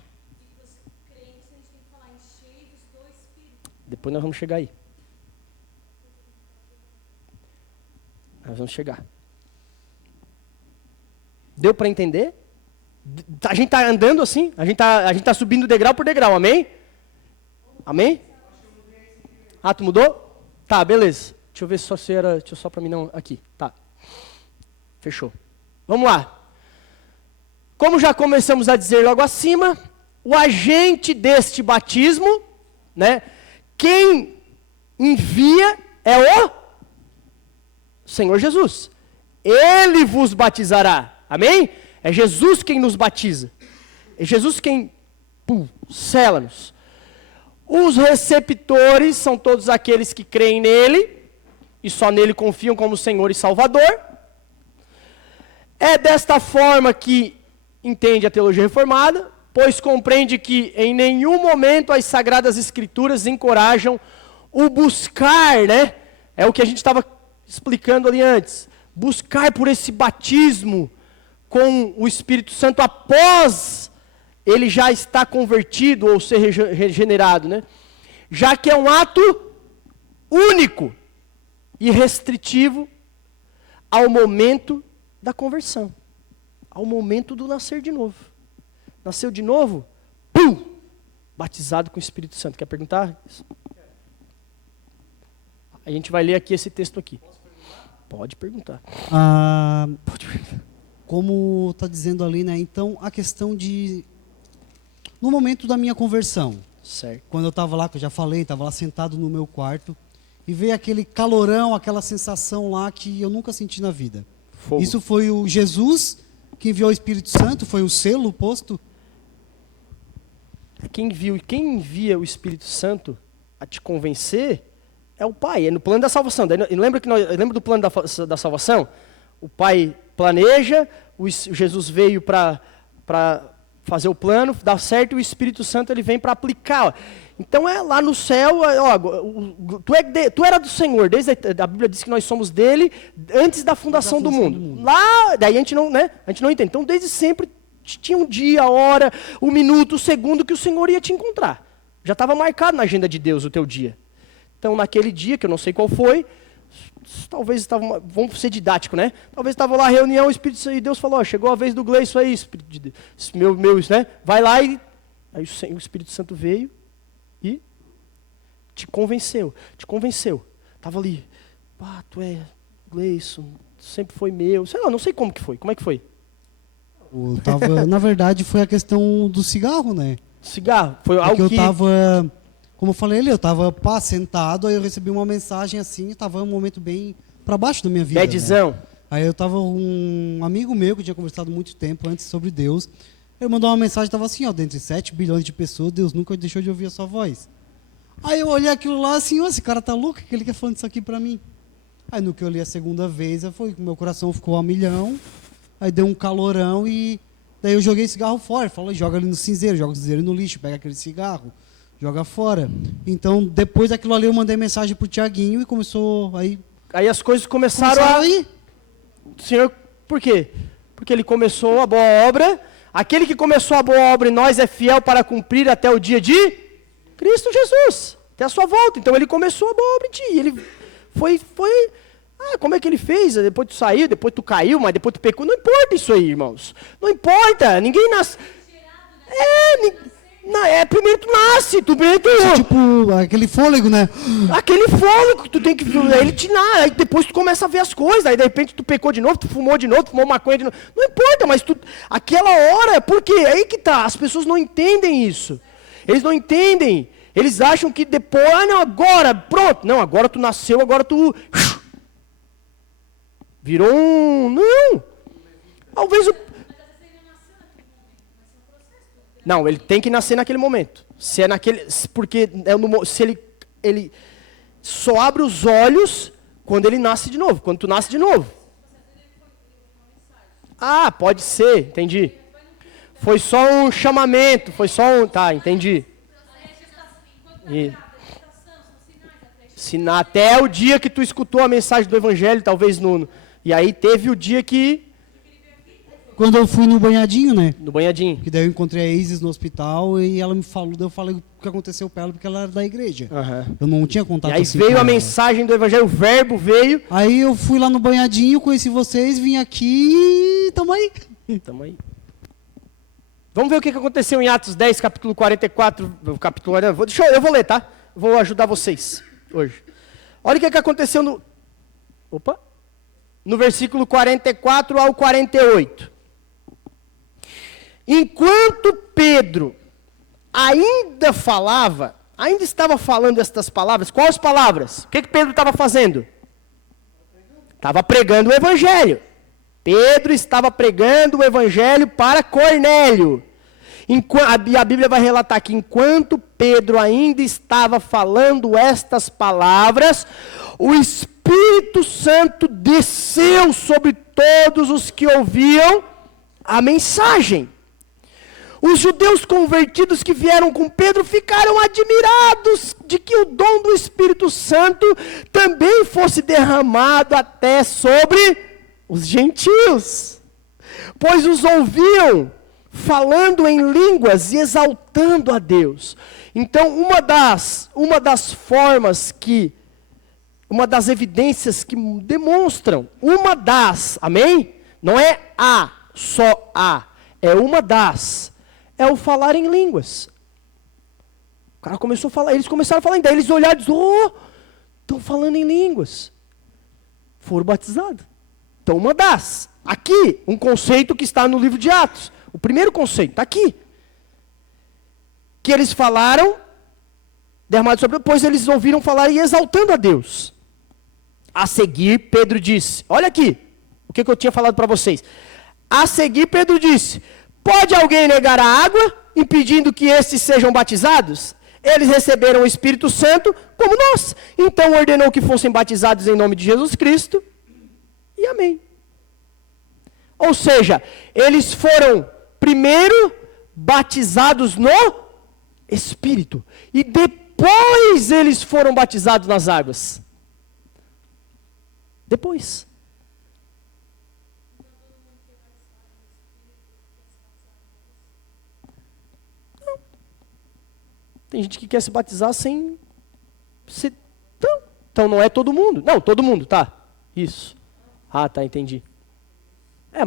Depois nós vamos chegar aí. Nós vamos chegar. Deu para entender? A gente está andando assim? A gente tá subindo degrau por degrau, amém? Amém? Ah, tu mudou? Tá, beleza. Deixa eu ver se era... Deixa eu só para mim não... Aqui, tá. Fechou. Vamos lá. Como já começamos a dizer logo acima, o agente deste batismo, né? Quem envia é o Senhor Jesus. Ele vos batizará. Amém? É Jesus quem nos batiza. É Jesus quem sela-nos. Os receptores são todos aqueles que creem nele e só nele confiam como Senhor e Salvador. É desta forma que entende a teologia reformada, pois compreende que em nenhum momento as Sagradas Escrituras encorajam o buscar, né? É o que a gente estava explicando ali antes. Buscar por esse batismo com o Espírito Santo após ele já está convertido ou ser regenerado, né? Já que é um ato único e restritivo ao momento da conversão, ao momento do nascer de novo. Nasceu de novo, batizado com o Espírito Santo. Quer perguntar? A gente vai ler aqui esse texto aqui. Pode perguntar. Pode perguntar. Como está dizendo ali, né? Então, a questão de... No momento da minha conversão, certo. Quando eu estava lá, que eu já falei, estava lá sentado no meu quarto, e veio aquele calorão, aquela sensação lá que eu nunca senti na vida. Fogo. Isso foi o Jesus que enviou o Espírito Santo? Foi o selo posto? Quem envia o Espírito Santo a te convencer é o Pai, é no plano da salvação. Lembra do plano da salvação? O Pai planeja, Jesus veio para fazer o plano, dá certo, e o Espírito Santo ele vem para aplicar. Então é lá no céu, tu era do Senhor, desde a Bíblia diz que nós somos dele antes da fundação do mundo. Lá, daí a gente não entende. Então desde sempre tinha um dia, a hora, o minuto, o segundo que o Senhor ia te encontrar. Já estava marcado na agenda de Deus o teu dia. Então naquele dia, que eu não sei qual foi, talvez estava, vamos ser didático, né? Talvez estava lá a reunião, o Espírito Santo, e Deus falou, chegou a vez do Gleison aí, né? Vai lá e aí o Espírito Santo veio e te convenceu. Estava ali, tu é Gleison, sempre foi meu, sei lá, não sei como que foi. Como é que foi? Na verdade, foi a questão do cigarro, né? Cigarro, foi algo Porque eu estava... Como eu falei ali, eu estava sentado, aí eu recebi uma mensagem assim, estava um momento bem para baixo da minha vida. Badzão. Né? Aí eu estava um amigo meu que tinha conversado muito tempo antes sobre Deus. Ele mandou uma mensagem, estava assim, dentre 7 bilhões de pessoas, Deus nunca deixou de ouvir a sua voz. Aí eu olhei aquilo lá assim, esse cara tá louco, o que ele quer falando isso aqui para mim? Aí no que eu li a segunda vez, meu coração ficou a milhão, aí deu um calorão e daí eu joguei cigarro fora. Falei, joga ali no cinzeiro, joga o cinzeiro no lixo, pega aquele cigarro, joga fora. Então, depois daquilo ali, eu mandei mensagem pro Tiaguinho e começou aí... Aí as coisas começaram a... aí. Senhor, por quê? Porque ele começou a boa obra. Aquele que começou a boa obra em nós é fiel para cumprir até o dia de Cristo Jesus, até a sua volta. Então ele começou a boa obra em ti. Ele foi... como é que ele fez? Depois tu saiu, depois tu caiu, mas depois tu pecou. Não importa isso aí, irmãos. Não importa. Ninguém nasce... primeiro tu nasce, primeiro tu... Tipo, aquele fôlego, né? Aquele fôlego que tu tem que... Ele te nasce, aí depois tu começa a ver as coisas, aí de repente tu pecou de novo, tu fumou de novo, tu fumou maconha de novo. Não importa, mas tu... Aquela hora, por quê? Aí que tá, as pessoas não entendem isso. Eles não entendem. Eles acham que depois, não, agora, pronto. Não, agora tu nasceu, agora tu... Virou um... Não. Talvez o... Não, ele tem que nascer naquele momento. Se é naquele, porque se ele só abre os olhos quando ele nasce de novo, quando tu nasce de novo. Ah, pode ser, entendi. Foi só um chamamento, foi só um, tá, entendi. Até o dia que tu escutou a mensagem do evangelho, talvez e aí teve o dia que Quando eu fui no banhadinho, né? no banhadinho. Que daí eu encontrei a Isis no hospital e ela me falou, daí eu falei o que aconteceu pra ela, porque ela era da igreja. Eu não tinha contato E aí assim veio com a ela. mensagem do evangelho, o verbo veio. Aí eu fui lá no banhadinho, conheci vocês, vim aqui e tamo aí. Tamo aí. Vamos ver o que aconteceu em Atos 10, capítulo 44. Eu vou ler, tá? Vou ajudar vocês hoje. Olha o que aconteceu no versículo 44 ao 48. Enquanto Pedro ainda estava falando estas palavras, quais palavras? O que Pedro estava fazendo? Estava pregando o evangelho. Pedro estava pregando o evangelho para Cornélio. A Bíblia vai relatar que enquanto Pedro ainda estava falando estas palavras, o Espírito Santo desceu sobre todos os que ouviam a mensagem. Os judeus convertidos que vieram com Pedro ficaram admirados de que o dom do Espírito Santo também fosse derramado até sobre os gentios, pois os ouviam falando em línguas e exaltando a Deus. Então, uma das evidências que demonstram, amém? Não é só é uma das, é o falar em línguas. O cara começou a falar, eles começaram a falar, daí eles olharam e disseram, estão falando em línguas. Foram batizados. Então, uma das. Aqui, um conceito que está no livro de Atos. O primeiro conceito, está aqui. Que eles falaram, derramado sobre, depois eles ouviram falar e exaltando a Deus. A seguir, Pedro disse, olha aqui, o que eu tinha falado para vocês. A seguir, Pedro disse, pode alguém negar a água, impedindo que estes sejam batizados? Eles receberam o Espírito Santo, como nós. Então ordenou que fossem batizados em nome de Jesus Cristo, e amém. Ou seja, eles foram primeiro batizados no Espírito, e depois eles foram batizados nas águas. Depois. Não. Tem gente que quer se batizar sem... Então não é todo mundo. Não, todo mundo, tá. Isso. Ah, tá, entendi.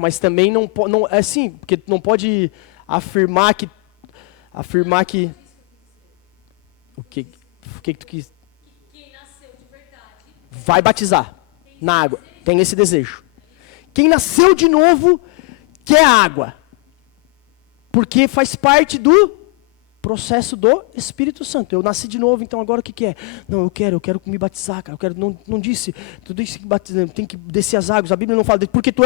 Mas também não é assim, porque não pode afirmar que o que tu quis? Quem nasceu de verdade Vai batizar na água. Tem esse desejo. Quem nasceu de novo quer água. Porque faz parte do processo do Espírito Santo. Eu nasci de novo, então agora o que é? Não, eu quero me batizar, cara. Não disse, tu disse que tem que descer as águas. A Bíblia não fala disso, porque tu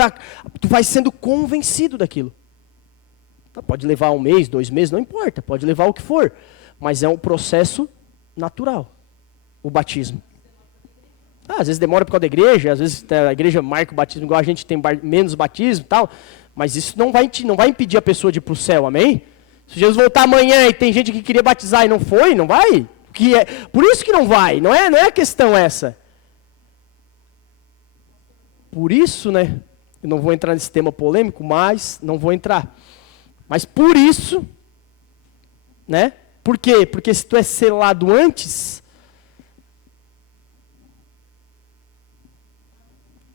vai sendo convencido daquilo. Pode levar 1 mês, 2 meses, não importa, pode levar o que for, mas é um processo natural, o batismo. Às vezes demora por causa da igreja, às vezes a igreja marca o batismo igual a gente tem menos batismo e tal, mas isso não vai impedir a pessoa de ir para o céu, amém? Se Jesus voltar amanhã e tem gente que queria batizar e não foi, não vai? Por isso que não vai, não é a questão essa. Por isso, né, eu não vou entrar nesse tema polêmico, mas não vou entrar. Mas por isso, né, por quê? Porque se tu é selado antes,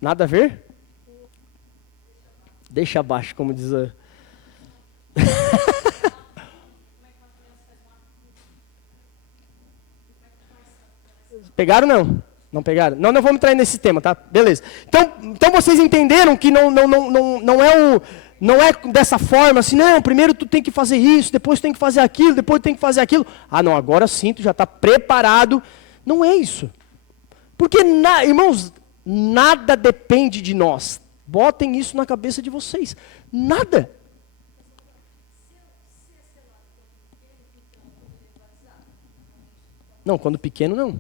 nada a ver? Deixa abaixo, como diz a... Pegaram ou não? Não pegaram? Não vamos entrar nesse tema, tá? Beleza. Então vocês entenderam que não é dessa forma, assim, não, primeiro tu tem que fazer isso, depois tu tem que fazer aquilo, depois tu tem que fazer aquilo. Ah, não, agora sim, tu já está preparado. Não é isso. Porque, irmãos, nada depende de nós. Botem isso na cabeça de vocês. Nada. Não, quando pequeno, não.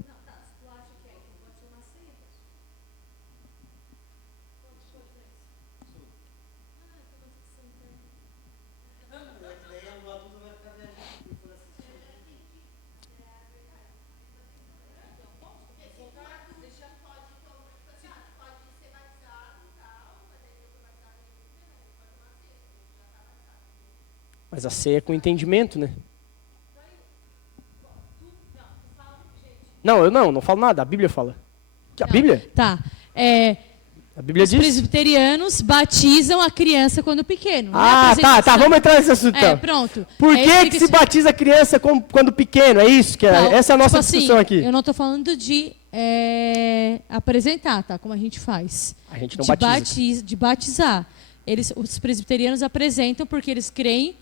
Mas a ceia é com entendimento, né? Não, eu não falo nada, a Bíblia fala. A Bíblia? Tá. A Bíblia Os diz? presbiterianos batizam a criança quando pequeno. Ah, tá, vamos entrar nesse assunto então. Pronto. Por que se batiza a criança quando pequeno? É isso? Essa é a nossa discussão assim, aqui. Eu não estou falando de apresentar, tá? Como a gente faz. A gente não batiza. De batizar. Os presbiterianos apresentam porque eles creem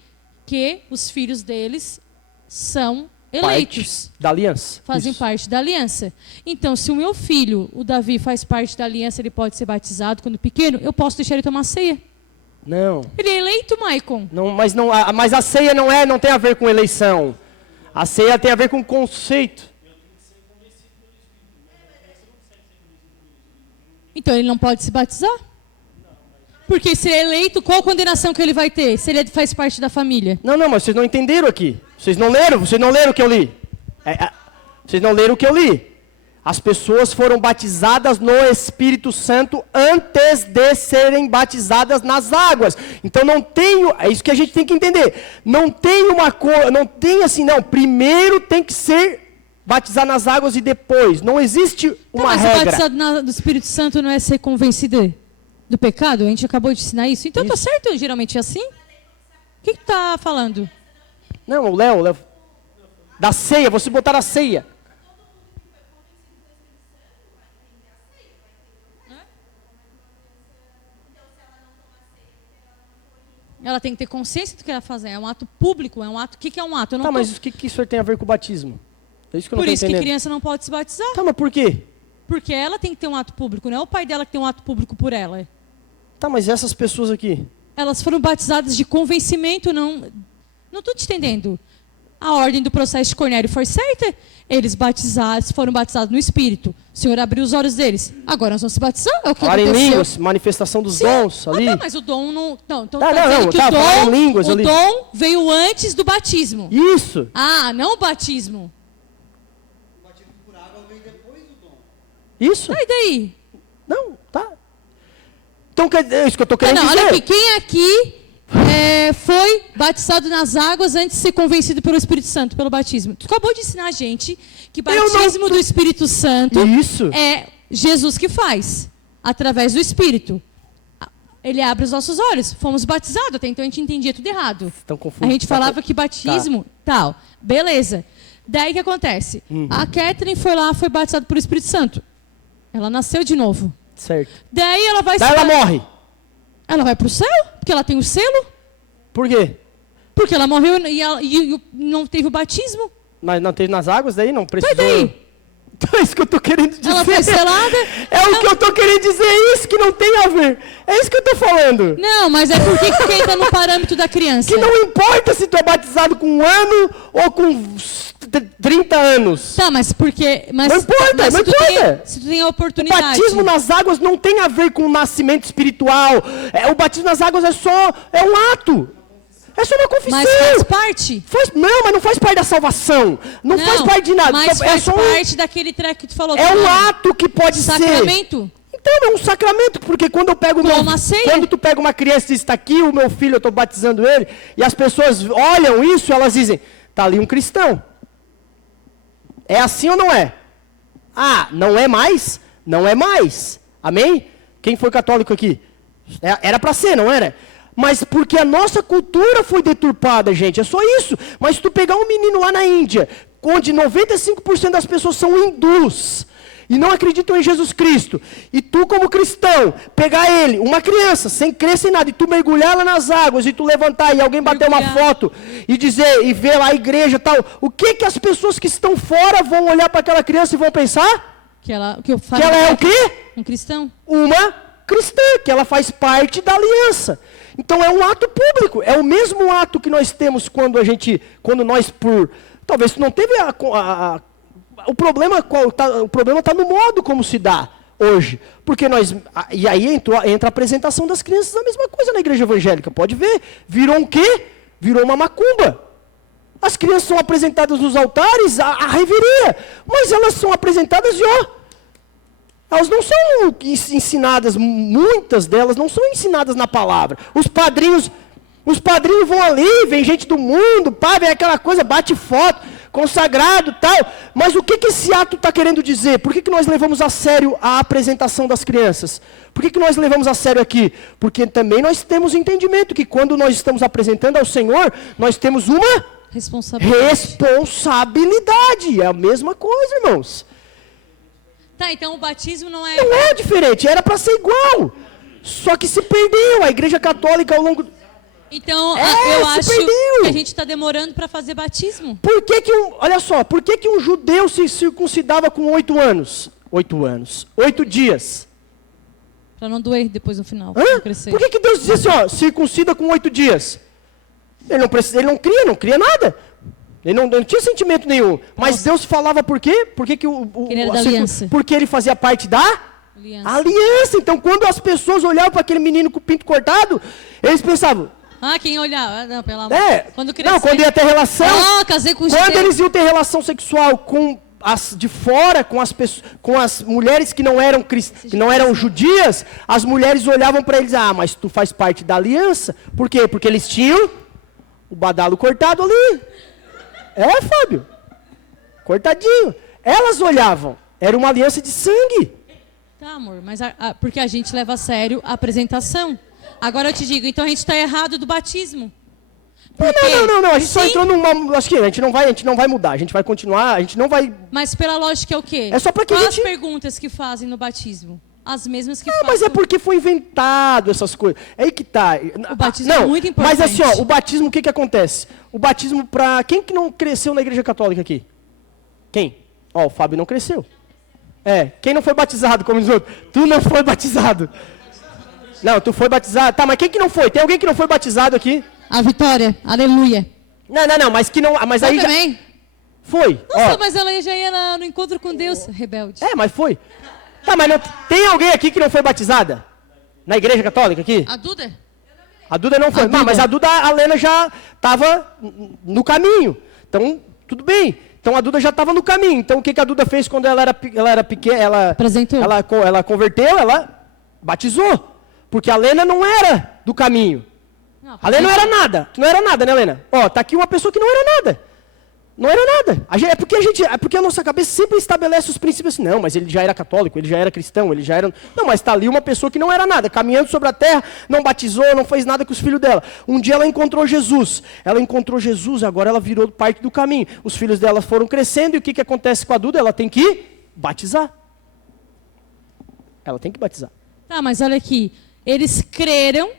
que os filhos deles são eleitos. Parte da aliança. Fazem parte da aliança. Então, se o meu filho, o Davi, faz parte da aliança, ele pode ser batizado quando pequeno, eu posso deixar ele tomar ceia. Não. Ele é eleito, Maicon. Não, mas a ceia não tem a ver com eleição. A ceia tem a ver com conceito. Então, ele não pode se batizar? Porque se ele é eleito, qual condenação que ele vai ter? Se ele faz parte da família? Não, mas vocês não entenderam aqui. Vocês não leram o que eu li. Vocês não leram o que eu li. As pessoas foram batizadas no Espírito Santo antes de serem batizadas nas águas. Então é isso que a gente tem que entender. Não tem uma coisa, não tem assim, não. Primeiro tem que ser batizar nas águas e depois. Não existe uma regra. Mas o batizado do Espírito Santo não é ser convencido do pecado? A gente acabou de ensinar isso. Então tá certo, geralmente é assim? O que tu tá falando? Não, o Léo. Da ceia, você botar a ceia. Ela tem que ter consciência do que ela fazer. É um ato público, é um ato... O que é um ato? Mas o que isso tem a ver com o batismo? É isso que eu não Por tô isso entendendo. que criança não pode se batizar. Tá, mas por quê? Porque ela tem que ter um ato público, não é o pai dela que tem um ato público por ela. Tá, mas essas pessoas aqui? Elas foram batizadas de convencimento, não estou te entendendo. A ordem do processo de Cornélio foi certa. Eles foram batizados no Espírito. O Senhor abriu os olhos deles. Agora nós vamos se batizar? É o que falar aconteceu. Em línguas, manifestação dos dons ali. Mas o dom não... Então falar em línguas ali. O dom veio antes do batismo. Isso. Ah, não o batismo. O batismo por água veio depois do dom. Isso. E daí? Não, tá. Então, é isso que eu estou querendo dizer. Olha aqui, quem aqui foi batizado nas águas antes de ser convencido pelo Espírito Santo, pelo batismo? Tu acabou de ensinar a gente que batismo do Espírito Santo é Jesus que faz, através do Espírito. Ele abre os nossos olhos. Fomos batizados, até então a gente entendia tudo errado. Estão confundindo. A gente falava que batismo, tal. Beleza. Daí o que acontece? A Catherine foi lá, foi batizada pelo Espírito Santo. Ela nasceu de novo. Certo. Daí ela vai... Daí ela morre. Ela vai para o céu? Porque ela tem o selo? Por quê? Porque ela morreu e não teve o batismo. Mas não teve nas águas daí? Não precisou? Daí? Então é isso que eu estou querendo dizer. Ela foi selada? É o que eu estou querendo dizer, isso que não tem a ver. É isso que eu estou falando. Não, mas é porque que entra no parâmetro da criança. Que não importa se tu é batizado com 1 ano ou com 30 anos. Tá, mas porque... Mas, Não importa, mas não importa. Se tu tem a O oportunidade... batismo nas águas não tem a ver com o nascimento espiritual. O batismo nas águas é um ato. É só uma confissão. Mas faz parte. Não, mas não faz parte da salvação. Não faz parte de nada. Mas é faz só parte daquele treco que tu falou. É um ato que pode ser. Sacramento. Então, é um sacramento, porque quando eu pego quando tu pega uma criança e diz, está aqui o meu filho, eu estou batizando ele, e as pessoas olham isso, elas dizem, está ali um cristão. É assim ou não é? Ah, não é mais? Não é mais. Amém? Quem foi católico aqui? Era para ser, não era? Mas porque a nossa cultura foi deturpada, gente, é só isso. Mas se tu pegar um menino lá na Índia, onde 95% das pessoas são hindus, e não acreditam em Jesus Cristo, e tu como cristão, pegar ele, uma criança, sem crer, sem nada, e tu mergulhar lá nas águas, e tu levantar, e alguém bater uma foto, e dizer, e ver lá a igreja e tal, o que as pessoas que estão fora vão olhar para aquela criança e vão pensar? Que ela é o quê? Um cristão. Uma cristã, que ela faz parte da aliança. Então é um ato público, é o mesmo ato que nós temos quando nós talvez não teve o problema está no modo como se dá hoje, porque e aí entra a apresentação das crianças, a mesma coisa na igreja evangélica, pode ver, virou um quê? Virou uma macumba. As crianças são apresentadas nos altares, a reveria, mas elas são apresentadas elas não são ensinadas, muitas delas não são ensinadas na palavra. Os padrinhos vão ali, vem gente do mundo, vem aquela coisa, bate foto, consagrado tal. Mas o que esse ato está querendo dizer? Por que nós levamos a sério a apresentação das crianças? Por que nós levamos a sério aqui? Porque também nós temos entendimento que quando nós estamos apresentando ao Senhor, nós temos uma responsabilidade. É a mesma coisa, irmãos. Tá, então o batismo não é... Não é diferente, era para ser igual. Só que se perdeu, a igreja católica ao longo... Então, eu acho perdeu. que a gente está demorando para fazer batismo. Olha só, por que um judeu se circuncidava com 8 anos? 8 anos, 8 dias. Para não doer depois no final. Crescer. Por que Deus dizia assim, circuncida com 8 dias? Ele não cria nada. Ele não tinha sentimento nenhum. Mas Deus falava por quê? Porque ele era da aliança. Porque ele fazia parte da aliança. Então, quando as pessoas olhavam para aquele menino com o pinto cortado, eles pensavam... quem olhava? Não, pelo amor. Quando crescer... Não, quando ia ter relação... casei com quando eles iam ter relação sexual com de fora, com as mulheres que não eram judias, as mulheres olhavam para eles, mas tu faz parte da aliança. Por quê? Porque eles tinham o badalo cortado ali. Fábio. Cortadinho. Elas olhavam. Era uma aliança de sangue. Tá, amor, mas porque a gente leva a sério a apresentação. Agora eu te digo, então a gente está errado do batismo. Não. A gente só entrou numa... Acho que a gente não vai mudar. A gente vai continuar, a gente não vai... Mas pela lógica é o quê? É só para que Quais as perguntas que fazem no batismo? As mesmas que fazem... Mas é porque foi inventado essas coisas. É aí que tá. O batismo é muito importante. Mas assim, o batismo, o que acontece? O batismo para... Quem que não cresceu na igreja católica aqui? Quem? O Fábio não cresceu. Quem não foi batizado, como diz o outro? Tu não foi batizado. Não, tu foi batizado. Tá, mas quem que não foi? Tem alguém que não foi batizado aqui? A Vitória, aleluia. Não, mas que não... Mas aí também? Foi. Nossa, mas ela já ia no encontro com Deus, rebelde. Mas foi. Tá, mas não... tem alguém aqui que não foi batizada? Na igreja católica aqui? A Duda? A Duda não foi. Não, mas a Duda, a Lena já estava no caminho. Então, tudo bem. Então a Duda já estava no caminho. Então o que a Duda fez quando ela era pequena? Ela apresentou. Ela converteu, ela batizou. Porque a Lena não era do caminho. Não, a Lena não era nada. Tu não era nada, né, Lena? Tá aqui uma pessoa que não era nada. Não era nada. É porque a nossa cabeça sempre estabelece os princípios assim, não, mas ele já era católico, ele já era cristão, ele já era... Não, mas está ali uma pessoa que não era nada, caminhando sobre a terra, não batizou, não fez nada com os filhos dela. Um dia ela encontrou Jesus. Agora ela virou parte do caminho. Os filhos dela foram crescendo e o que acontece com a Duda? Ela tem que batizar. Ela tem que batizar. Tá, mas olha aqui. Eles creram,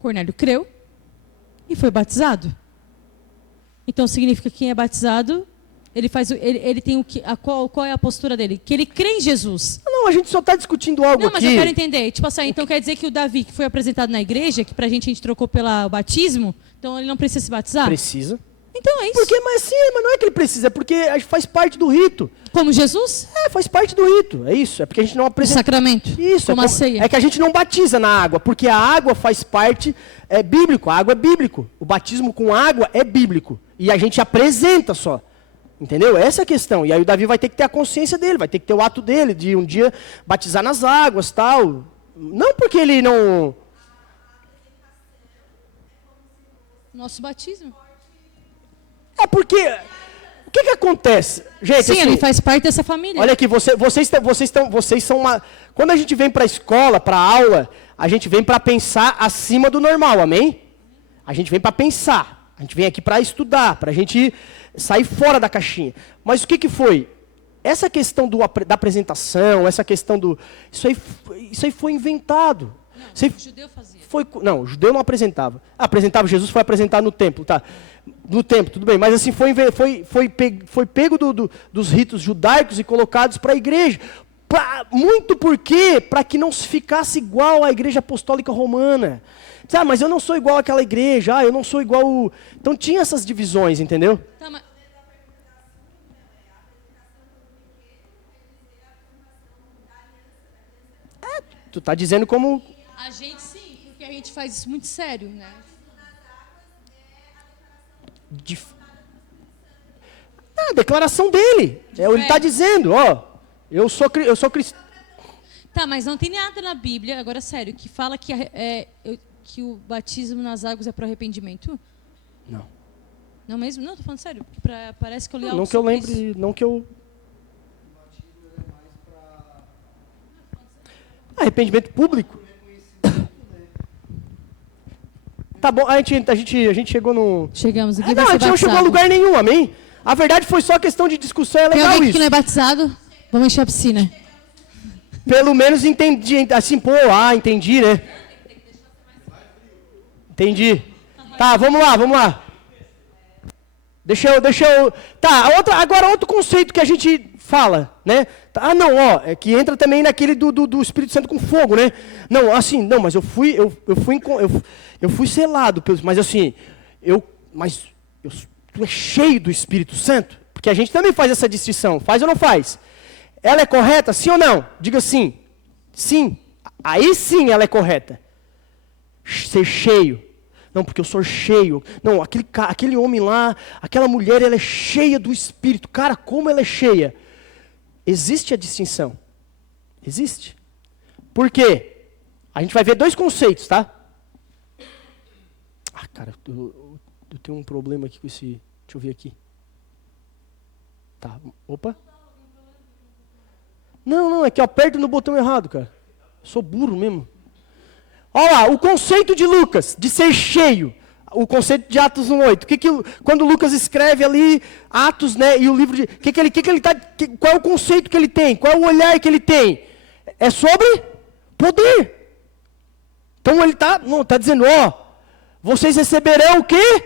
Cornélio creu e foi batizado. Então significa que quem é batizado Ele tem o que, qual é a postura dele? Que ele crê em Jesus. Não, a gente só está discutindo algo Não, mas aqui. eu quero entender. Tipo assim, então quer dizer que o Davi, que foi apresentado na igreja, que pra gente trocou pelo batismo, então ele não precisa se batizar? Precisa. Então é isso. Porque, mas sim, mas não é que ele precisa, é porque faz parte do rito. Como Jesus? Faz parte do rito, é isso. É porque a gente não O apresenta. sacramento. Isso, Como a ceia. é que a gente não batiza na água, porque a água faz parte, é bíblico, a água é bíblico. O batismo com água é bíblico. E a gente apresenta só. Entendeu? Essa é a questão. E aí o Davi vai ter que ter a consciência dele, vai ter que ter o ato dele, de um dia batizar nas águas, tal. Não porque ele não... Nosso batismo. É porque... O que acontece? Gente, Sim, assim, ele faz parte dessa família. olha aqui, vocês são uma... Quando a gente vem para a escola, para a aula, a gente vem para pensar acima do normal, amém? A gente vem para pensar. A gente vem aqui para estudar, para a gente sair fora da caixinha. Mas o que foi? Essa questão da apresentação, essa questão do... Isso aí foi inventado. Não, o judeu fazia. Não, o judeu não apresentava. Apresentava, Jesus foi apresentado no templo, tá? No templo, tudo bem. Mas assim, foi pego dos ritos judaicos e colocados para a igreja. Muito porque, para que não se ficasse igual à igreja apostólica romana. Ah, mas eu não sou igual àquela igreja, eu não sou igual... Então tinha essas divisões, entendeu? Tá, mas... Tu tá dizendo como... A gente sim, porque a gente faz isso muito sério, né? A declaração dele. Ele está dizendo, ó, eu sou cristão. Tá, mas não tem nada na Bíblia, agora sério, que fala que, que o batismo nas águas é para arrependimento? Não. Não mesmo? Não, tô falando sério. Porque parece que eu li algo Não que eu sobre lembre, isso. não que eu... Arrependimento público? Tá bom, a gente chegou no... Chegamos, aqui Não, a gente não chegou a lugar nenhum, amém? A verdade foi só questão de discussão, é Tem legal alguém isso. que não é batizado? Vamos encher a piscina. Pelo menos entendi, assim, entendi, né? Entendi. Tá, vamos lá. Deixa eu... Tá, agora outro conceito que a gente fala, né? É que entra também naquele do Espírito Santo com fogo, né? Não, assim, não, mas eu fui selado, mas assim, tu é cheio do Espírito Santo? Porque a gente também faz essa distinção, faz ou não faz? Ela é correta, sim ou não? Diga sim. Sim. Aí sim ela é correta. Ser cheio. Não, porque eu sou cheio. Não, aquele homem lá, aquela mulher, ela é cheia do Espírito. Cara, como ela é cheia? Existe a distinção. Existe. Por quê? A gente vai ver dois conceitos, tá? Cara, eu tenho um problema aqui com esse... Deixa eu ver aqui. Tá, opa. Não, é que eu aperto no botão errado, cara. Sou burro mesmo. Olha lá, o conceito de Lucas, de ser cheio. O conceito de Atos 1:8. Quando Lucas escreve ali Atos, né, e o livro de... qual é o conceito que ele tem? Qual é o olhar que ele tem? É sobre poder. Então ele está dizendo, vocês receberão o quê?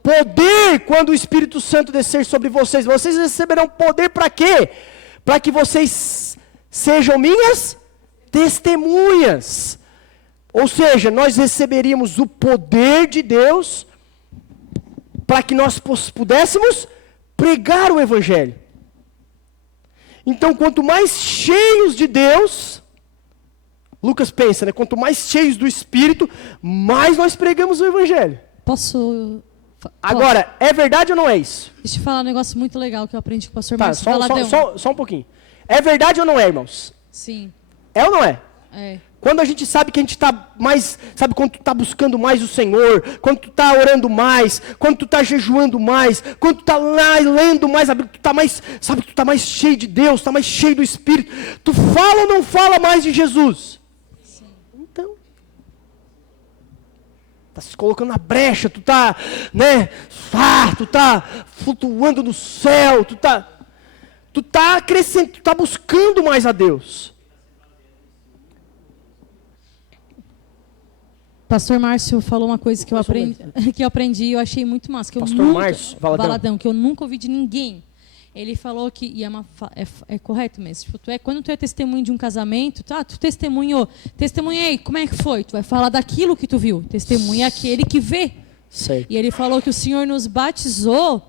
Poder quando o Espírito Santo descer sobre vocês. Vocês receberão poder para quê? Para que vocês sejam minhas testemunhas. Ou seja, nós receberíamos o poder de Deus para que nós pudéssemos pregar o Evangelho. Então, quanto mais cheios de Deus, Lucas pensa, né? Quanto mais cheios do Espírito, mais nós pregamos o Evangelho. Posso... Agora, é verdade ou não é isso? Deixa eu falar um negócio muito legal que eu aprendi com o pastor Tá, Márcio Valadão. só um pouquinho. É verdade ou não é, irmãos? Sim. É ou não é? É. Quando a gente sabe que a gente está mais, sabe, quando tu está buscando mais o Senhor, quando tu está orando mais, quando tu está jejuando mais, quando tu está lá lendo mais, tu está mais, sabe, tu está mais cheio de Deus, está mais cheio do Espírito, tu fala ou não fala mais de Jesus? Sim. Então, está se colocando na brecha, tu está, né, tu está flutuando no céu, tu está crescendo, tu está buscando mais a Deus. Pastor Márcio falou uma coisa que eu aprendi e eu achei muito massa. Que Pastor eu nunca, Márcio Valadão. que eu nunca ouvi de ninguém. Ele falou que, e é correto mesmo, tipo, quando tu é testemunho de um casamento, tu testemunhei, como é que foi? Tu vai falar daquilo que tu viu, testemunha é aquele que vê. Certo. E ele falou que o Senhor nos batizou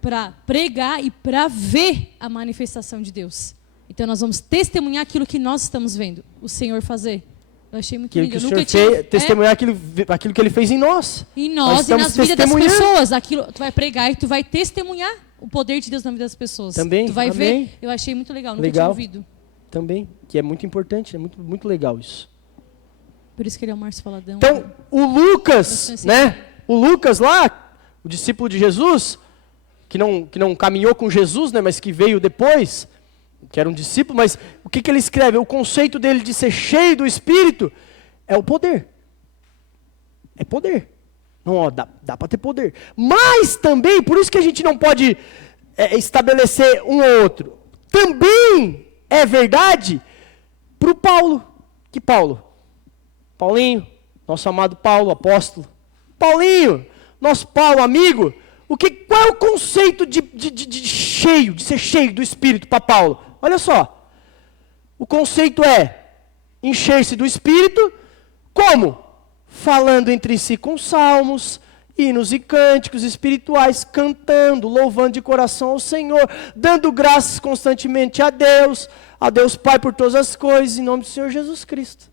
para pregar e para ver a manifestação de Deus. Então nós vamos testemunhar aquilo que nós estamos vendo o Senhor fazer. Eu achei muito lindo. Que o Senhor fez, testemunhar aquilo que Ele fez em nós. Em nós e nas vidas das pessoas. Aquilo, tu vai pregar e tu vai testemunhar o poder de Deus na vida das pessoas. Também, tu vai amém. ver. Eu achei muito legal, nunca tinha ouvido. Também, que é muito importante, é muito, muito legal isso. Por isso que ele é o Márcio Faladão. Então, o Lucas, né? O Lucas lá, o discípulo de Jesus, que não caminhou com Jesus, né? Mas que veio depois, que era um discípulo, mas o que ele escreve? O conceito dele de ser cheio do Espírito é o poder. É poder. Não, ó, dá para ter poder. Mas também, por isso que a gente não pode estabelecer um ou outro. Também é verdade para o Paulo. Que Paulo? Paulinho, nosso amado Paulo, apóstolo. Paulinho, nosso Paulo, amigo. Qual é o conceito de ser cheio do Espírito para Paulo? Olha só. O conceito é encher-se do Espírito, como? Falando entre si com salmos, hinos e cânticos espirituais, cantando, louvando de coração ao Senhor, dando graças constantemente a Deus Pai por todas as coisas, em nome do Senhor Jesus Cristo.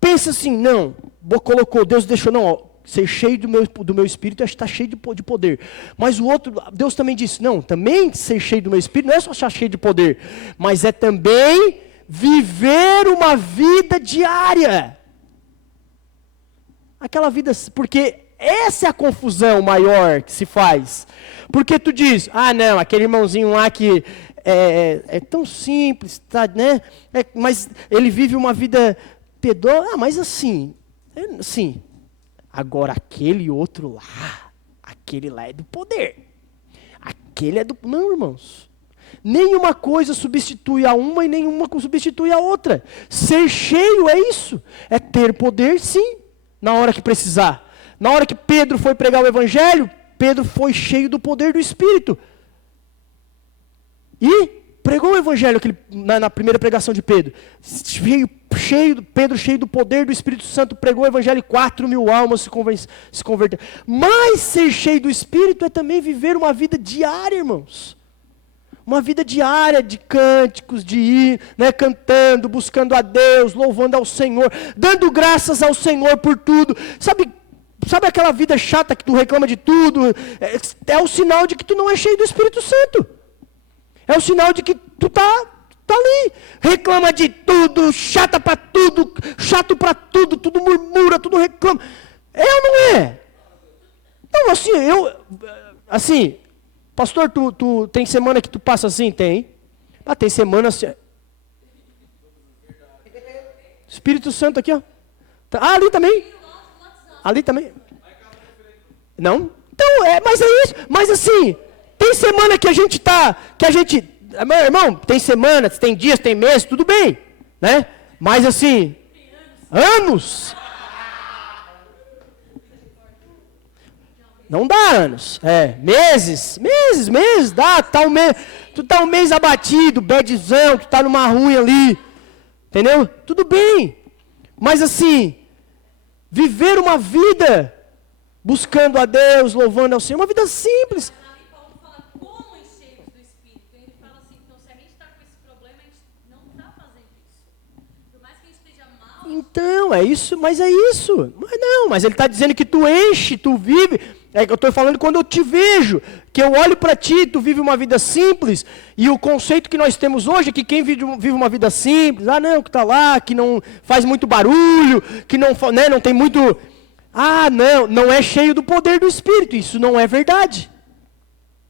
Pensa assim, não, colocou, Deus deixou, não, ó, ser cheio do meu Espírito é estar cheio de poder. Mas o outro, Deus também disse, não, também ser cheio do meu Espírito não é só estar cheio de poder, mas é também viver uma vida diária. Aquela vida, porque essa é a confusão maior que se faz. Porque tu diz, não, aquele irmãozinho lá que é tão simples, tá, né? Mas ele vive uma vida pedófila, mas assim. Agora aquele outro lá, aquele lá é do poder. Aquele é do... Não, irmãos. Nenhuma coisa substitui a uma e nenhuma substitui a outra. Ser cheio é isso. É ter poder, sim, na hora que precisar. Na hora que Pedro foi pregar o Evangelho, Pedro foi cheio do poder do Espírito. E pregou o Evangelho na primeira pregação de Pedro. Pedro cheio do poder do Espírito Santo, pregou o Evangelho e 4.000 almas se converteram. Mas ser cheio do Espírito é também viver uma vida diária, irmãos. Uma vida diária de cânticos, de ir, né, cantando, buscando a Deus, louvando ao Senhor, dando graças ao Senhor por tudo. Sabe aquela vida chata que tu reclama de tudo? É o sinal de que tu não é cheio do Espírito Santo. É o sinal de que tu tá ali, reclama de tudo, chato para tudo, tudo murmura, tudo reclama. É ou não é? Então, assim, pastor, tu tem semana que tu passa assim? Tem. Tem semana assim. Espírito Santo aqui, ó. Ali também. Ali também. Não? Então, mas é isso. Mas assim, tem semana que a gente meu irmão, tem semanas, tem dias, tem meses, tudo bem, né? Mas assim, anos. Não dá anos, meses, dá, tu tá um mês abatido, badzão, tu tá numa ruim ali, entendeu? Tudo bem, mas assim, viver uma vida buscando a Deus, louvando ao Senhor, uma vida simples. Então, é isso, mas é isso. Mas ele está dizendo que tu enche, tu vive. Eu estou falando quando eu te vejo, que eu olho para ti, tu vive uma vida simples, e o conceito que nós temos hoje é que quem vive uma vida simples, que está lá, que não faz muito barulho, que não tem muito... não é cheio do poder do Espírito. Isso não é verdade.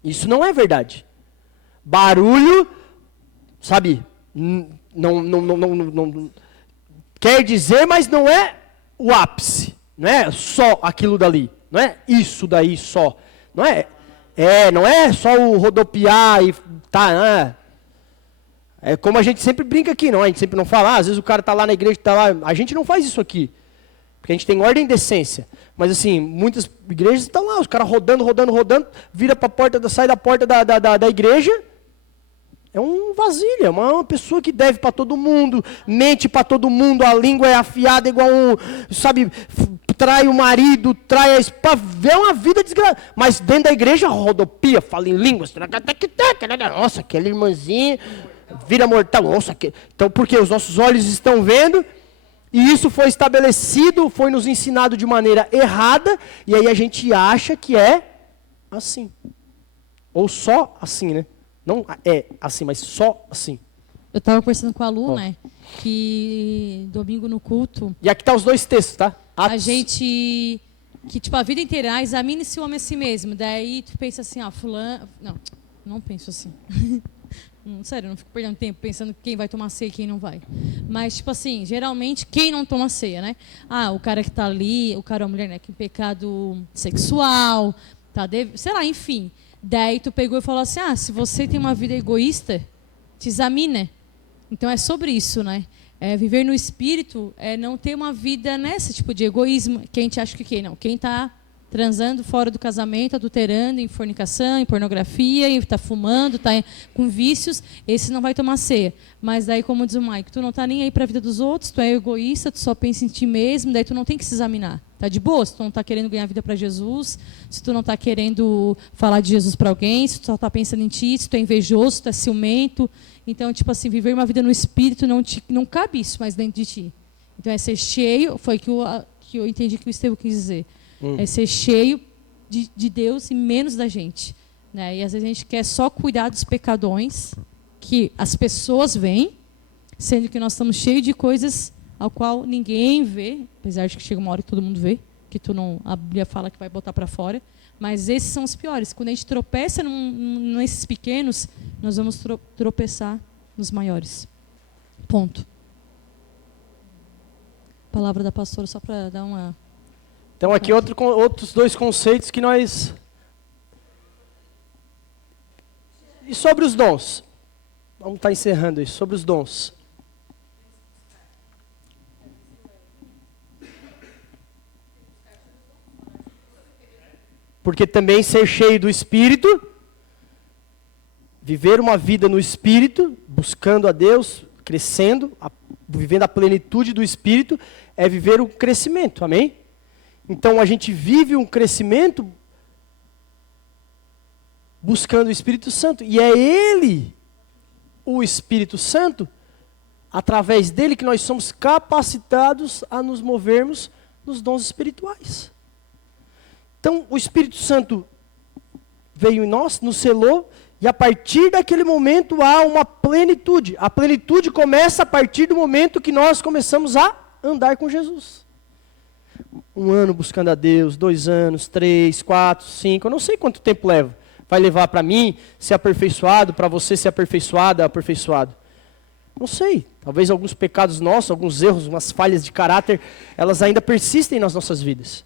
Isso não é verdade. Barulho, sabe, não quer dizer, mas não é o ápice. Não é só aquilo dali. Não é isso daí só. Não é só o rodopiar e tá. É como a gente sempre brinca aqui, não? A gente sempre não fala, às vezes o cara tá lá na igreja, tá lá. A gente não faz isso aqui. Porque a gente tem ordem e decência. Mas assim, muitas igrejas estão lá, os caras rodando, vira para a porta, sai da porta da igreja. É um vasilha, é uma pessoa que deve para todo mundo, mente para todo mundo, a língua é afiada igual sabe, trai o marido, trai a esposa, é uma vida desgraçada. Mas dentro da igreja rodopia, fala em línguas. Nossa, aquela irmãzinha vira mortal. Nossa, então, porque os nossos olhos estão vendo, e isso foi estabelecido, foi nos ensinado de maneira errada, e aí a gente acha que é assim. Ou só assim, né? Não é assim, mas só assim. Eu estava conversando com a Lu, né? Que domingo no culto. E aqui tá os dois textos, tá? Atos. A gente. Que, tipo, a vida inteira, examine-se o homem a si mesmo. Daí tu pensa assim, fulano. Não penso assim. Sério, eu não fico perdendo tempo pensando quem vai tomar ceia e quem não vai. Mas, tipo assim, geralmente, quem não toma ceia, né? O cara que tá ali, o cara ou a mulher, né? Que pecado sexual, sei lá, enfim. Daí tu pegou e falou assim, se você tem uma vida egoísta, te examina. Então é sobre isso, né? Viver no espírito é não ter uma vida nessa tipo de egoísmo. Quem a gente acha que quem não? Quem está transando fora do casamento, adulterando, em fornicação, em pornografia, está fumando, está com vícios, esse não vai tomar ceia. Mas daí, como diz o Mike, tu não está nem aí para a vida dos outros, tu é egoísta, tu só pensa em ti mesmo, daí tu não tem que se examinar. Tá de boa? Se tu não está querendo ganhar vida para Jesus, se tu não está querendo falar de Jesus para alguém, se tu só está pensando em ti, se tu é invejoso, se tu é ciumento. Então, tipo assim, viver uma vida no espírito não cabe isso mais dentro de ti. Então, é ser cheio, foi que eu entendi que o Estevão quis dizer. É ser cheio de Deus e menos da gente. Né? E às vezes a gente quer só cuidar dos pecadões que as pessoas veem, sendo que nós estamos cheios de coisas ao qual ninguém vê, apesar de que chega uma hora que todo mundo vê, que a Bíblia fala que vai botar para fora, mas esses são os piores. Quando a gente tropeça nesses pequenos, nós vamos tropeçar nos maiores. Ponto. Palavra da pastora, só para dar uma... Então aqui outros dois conceitos que nós... E sobre os dons? Vamos estar encerrando isso, sobre os dons. Porque também ser cheio do Espírito, viver uma vida no Espírito, buscando a Deus, crescendo, vivendo a plenitude do Espírito, é viver o crescimento, amém? Então a gente vive um crescimento buscando o Espírito Santo. E é Ele, o Espírito Santo, através dele que nós somos capacitados a nos movermos nos dons espirituais. Então o Espírito Santo veio em nós, nos selou, e a partir daquele momento há uma plenitude. A plenitude começa a partir do momento que nós começamos a andar com Jesus. 1 ano buscando a Deus, 2 anos, 3, 4, 5, eu não sei quanto tempo leva. Vai levar para mim ser aperfeiçoado, para você ser aperfeiçoado. Não sei, talvez alguns pecados nossos, alguns erros, umas falhas de caráter, elas ainda persistem nas nossas vidas.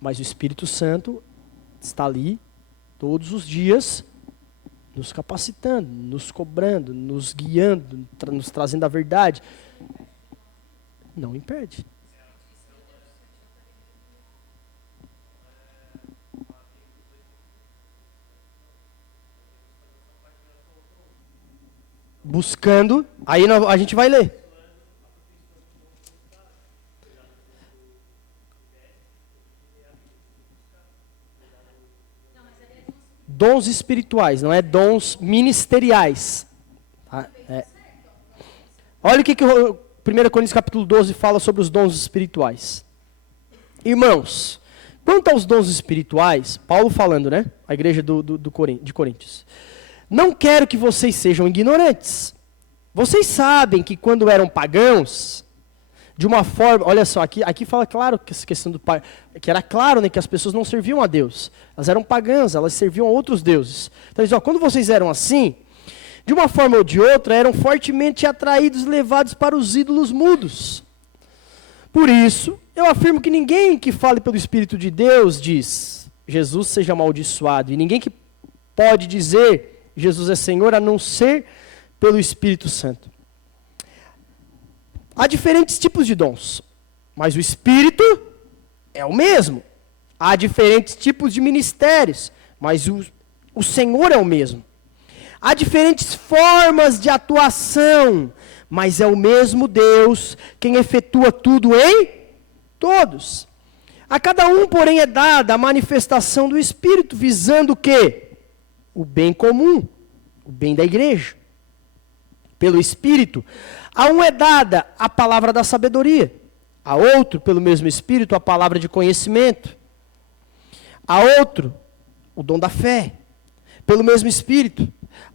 Mas o Espírito Santo está ali todos os dias, nos capacitando, nos cobrando, nos guiando, nos trazendo a verdade. Não impede. Buscando, aí a gente vai ler. Dons espirituais, não é dons ministeriais. Tá? Olha o que 1 Coríntios capítulo 12 fala sobre os dons espirituais. Irmãos, quanto aos dons espirituais, Paulo falando, né? A igreja de Coríntios. Não quero que vocês sejam ignorantes. Vocês sabem que quando eram pagãos, de uma forma, olha só, aqui fala claro que essa questão que era claro, né, que as pessoas não serviam a Deus. Elas eram pagãs, elas serviam a outros deuses. Então, eles, quando vocês eram assim, de uma forma ou de outra, eram fortemente atraídos, levados para os ídolos mudos. Por isso, eu afirmo que ninguém que fale pelo Espírito de Deus diz, Jesus seja amaldiçoado. E ninguém que pode dizer, Jesus é Senhor, a não ser pelo Espírito Santo. Há diferentes tipos de dons. Mas o Espírito é o mesmo. Há diferentes tipos de ministérios, mas o Senhor é o mesmo. Há diferentes formas de atuação, mas é o mesmo Deus quem efetua tudo em todos. A cada um, porém, é dada a manifestação do Espírito, visando o quê? O bem comum, o bem da igreja. Pelo Espírito, a um é dada a palavra da sabedoria, a outro, pelo mesmo Espírito, a palavra de conhecimento, a outro, o dom da fé, pelo mesmo Espírito,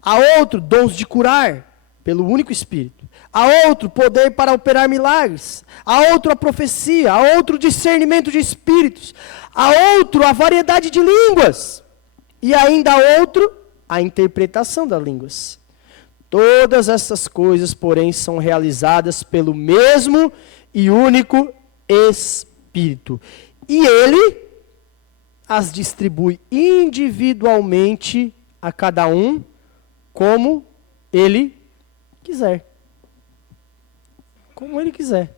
a outro, dons de curar, pelo único Espírito, a outro, poder para operar milagres, a outro, a profecia, a outro, discernimento de espíritos, a outro, a variedade de línguas, e ainda a outro, a interpretação das línguas. Todas essas coisas, porém, são realizadas pelo mesmo e único Espírito. E Ele as distribui individualmente a cada um, como Ele quiser. Como Ele quiser.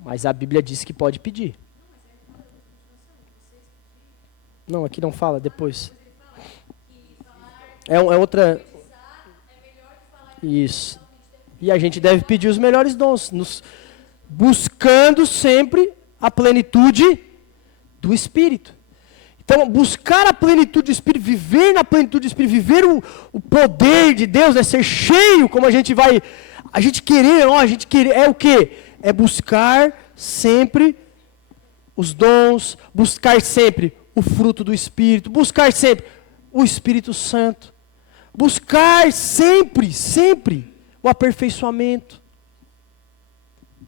Mas a Bíblia diz que pode pedir. Não, aqui não fala, depois. É outra... Isso. E a gente deve pedir os melhores dons, buscando sempre a plenitude do Espírito. Então, buscar a plenitude do Espírito, viver na plenitude do Espírito, viver o poder de Deus, né? Ser cheio, como a gente querer, é o quê? É buscar sempre os dons, buscar sempre o fruto do Espírito, buscar sempre o Espírito Santo, buscar sempre o aperfeiçoamento,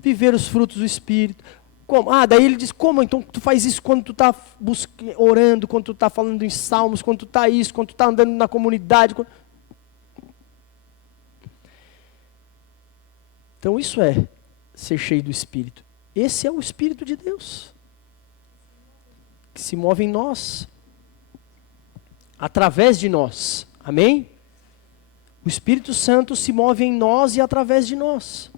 viver os frutos do Espírito. Como? Daí ele diz, como? Então tu faz isso quando tu está orando, quando tu está falando em salmos, quando tu está isso, quando tu está andando na comunidade. Então isso é ser cheio do Espírito. Esse é o Espírito de Deus, que se move em nós, através de nós. Amém? O Espírito Santo se move em nós e através de nós.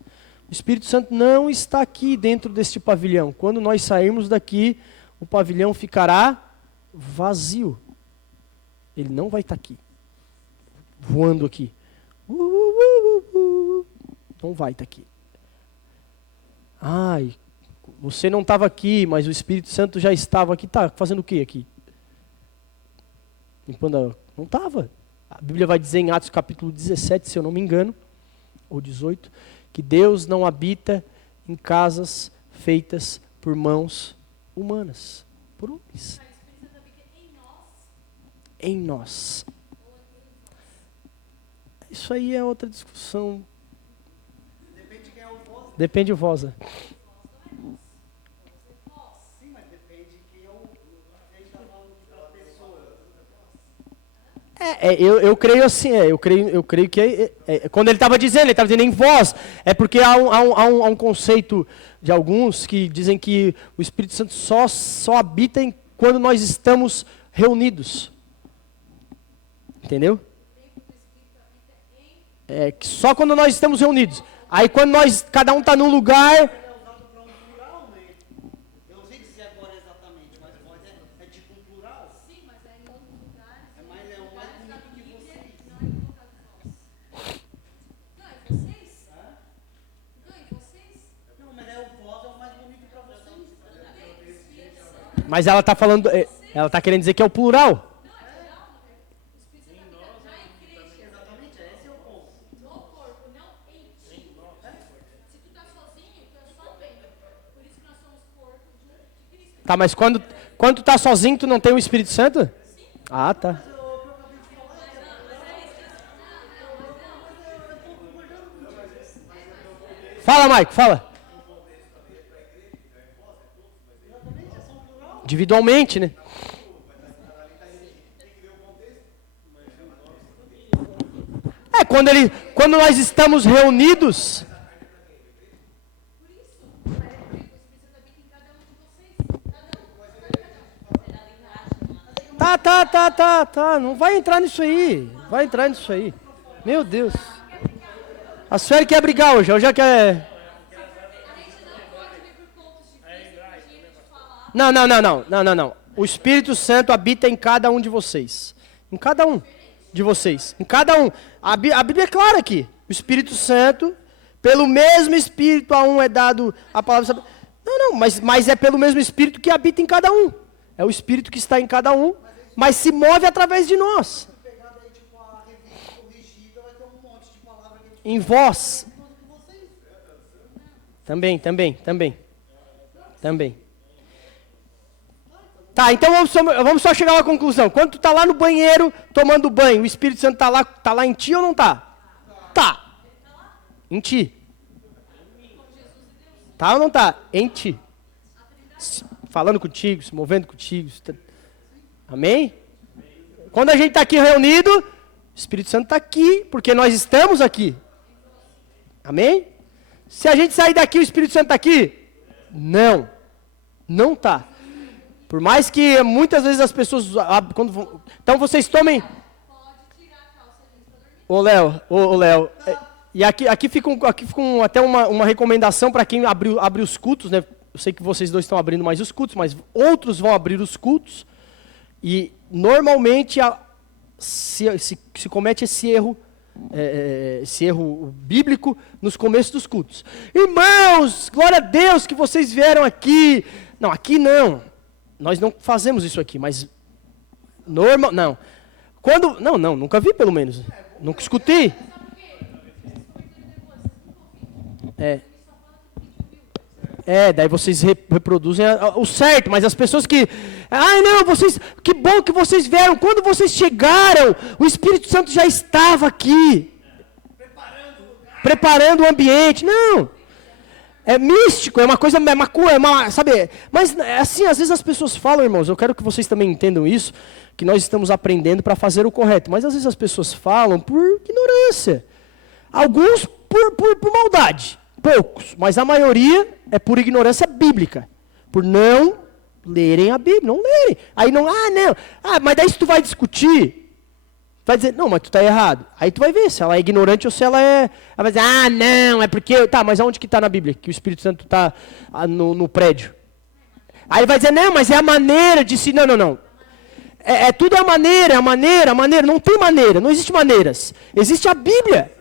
O Espírito Santo não está aqui dentro deste pavilhão. Quando nós sairmos daqui, o pavilhão ficará vazio. Ele não vai estar aqui, voando aqui. Não vai estar aqui. Você não estava aqui, mas o Espírito Santo já estava aqui. Está fazendo o que aqui? Não estava. A Bíblia vai dizer em Atos capítulo 17, se eu não me engano, ou 18, que Deus não habita em casas feitas por mãos humanas, por homens. Em nós. Isso aí é outra discussão. Depende de quem é o voz. Depende do voz. Sim, mas depende de quem é o... A gente está falando de pessoa. Eu creio assim, eu creio que quando ele estava dizendo em voz, é porque há um conceito de alguns que dizem que o Espírito Santo só habita quando nós estamos reunidos. Entendeu? Que só quando nós estamos reunidos. Aí quando cada um está num lugar... Mas ela está falando, ela está querendo dizer que é o plural. Tá, mas quando tu está sozinho, tu não tem o Espírito Santo? Ah, tá. Fala, Maico, fala. Individualmente, né? Quando nós estamos reunidos. Tá. Não vai entrar nisso aí. Meu Deus. A Sueli quer brigar hoje. Ela já quer. Não. O Espírito Santo habita em cada um de vocês. Em cada um de vocês. Em cada um. A Bíblia é clara aqui. O Espírito Santo, pelo mesmo Espírito a um é dado a palavra... mas é pelo mesmo Espírito que habita em cada um. É o Espírito que está em cada um, mas se move através de nós. Em vós. Também. Tá, então vamos só chegar a uma conclusão. Quando tu está lá no banheiro, tomando banho, o Espírito Santo tá lá em ti ou não tá? Tá. Em ti. Tá ou não tá? Em ti. Falando contigo, se movendo contigo. Amém? Quando a gente está aqui reunido, o Espírito Santo está aqui, porque nós estamos aqui. Amém? Se a gente sair daqui, o Espírito Santo está aqui? Não. Não está. Por mais que muitas vezes as pessoas... Então vocês tomem... Ô Léo. E aqui fica até uma recomendação para quem abre os cultos, né? Eu sei que vocês dois estão abrindo mais os cultos, mas outros vão abrir os cultos. E normalmente se comete esse erro bíblico nos começos dos cultos. Irmãos, glória a Deus que vocês vieram aqui. Não, aqui não. Nós não fazemos isso aqui, mas não. Nunca vi pelo menos. Nunca escutei. Daí vocês reproduzem o certo, mas as pessoas que... que bom que vocês vieram. Quando vocês chegaram, o Espírito Santo já estava aqui. Preparando o ambiente. Não. É místico, é uma coisa, sabe? Mas assim, às vezes as pessoas falam, irmãos, eu quero que vocês também entendam isso, que nós estamos aprendendo para fazer o correto. Mas às vezes as pessoas falam por ignorância. Alguns por maldade. Poucos, mas a maioria é por ignorância bíblica. Por não lerem a Bíblia, não lerem. Aí mas daí se tu vai discutir, vai dizer, não, mas tu está errado. Aí tu vai ver se ela é ignorante ou se ela é... Ela vai dizer, não, é porque... Tá, mas aonde que está na Bíblia? Que o Espírito Santo está no prédio. Aí vai dizer, não, mas é a maneira de se... Não. Tudo a maneira. Não tem maneira, não existe maneiras. Existe a Bíblia.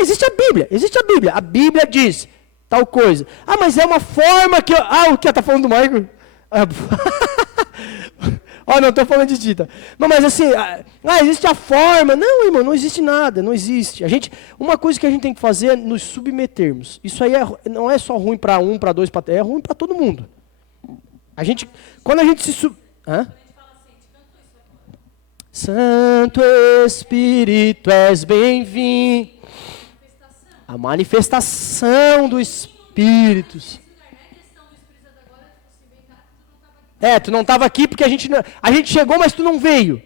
Existe a Bíblia. A Bíblia diz tal coisa. Mas é uma forma que... o que? Tá falando do Michael? Não estou falando de Tita. Não, mas assim, existe a forma. Não, irmão, não existe nada, não existe. Uma coisa que a gente tem que fazer é nos submetermos. Isso aí não é só ruim para um, para dois, é ruim para todo mundo. Quando a gente se... Santo Espírito, és bem-vindo. A manifestação do Espírito. Tu não estava aqui porque a gente chegou, mas tu não veio.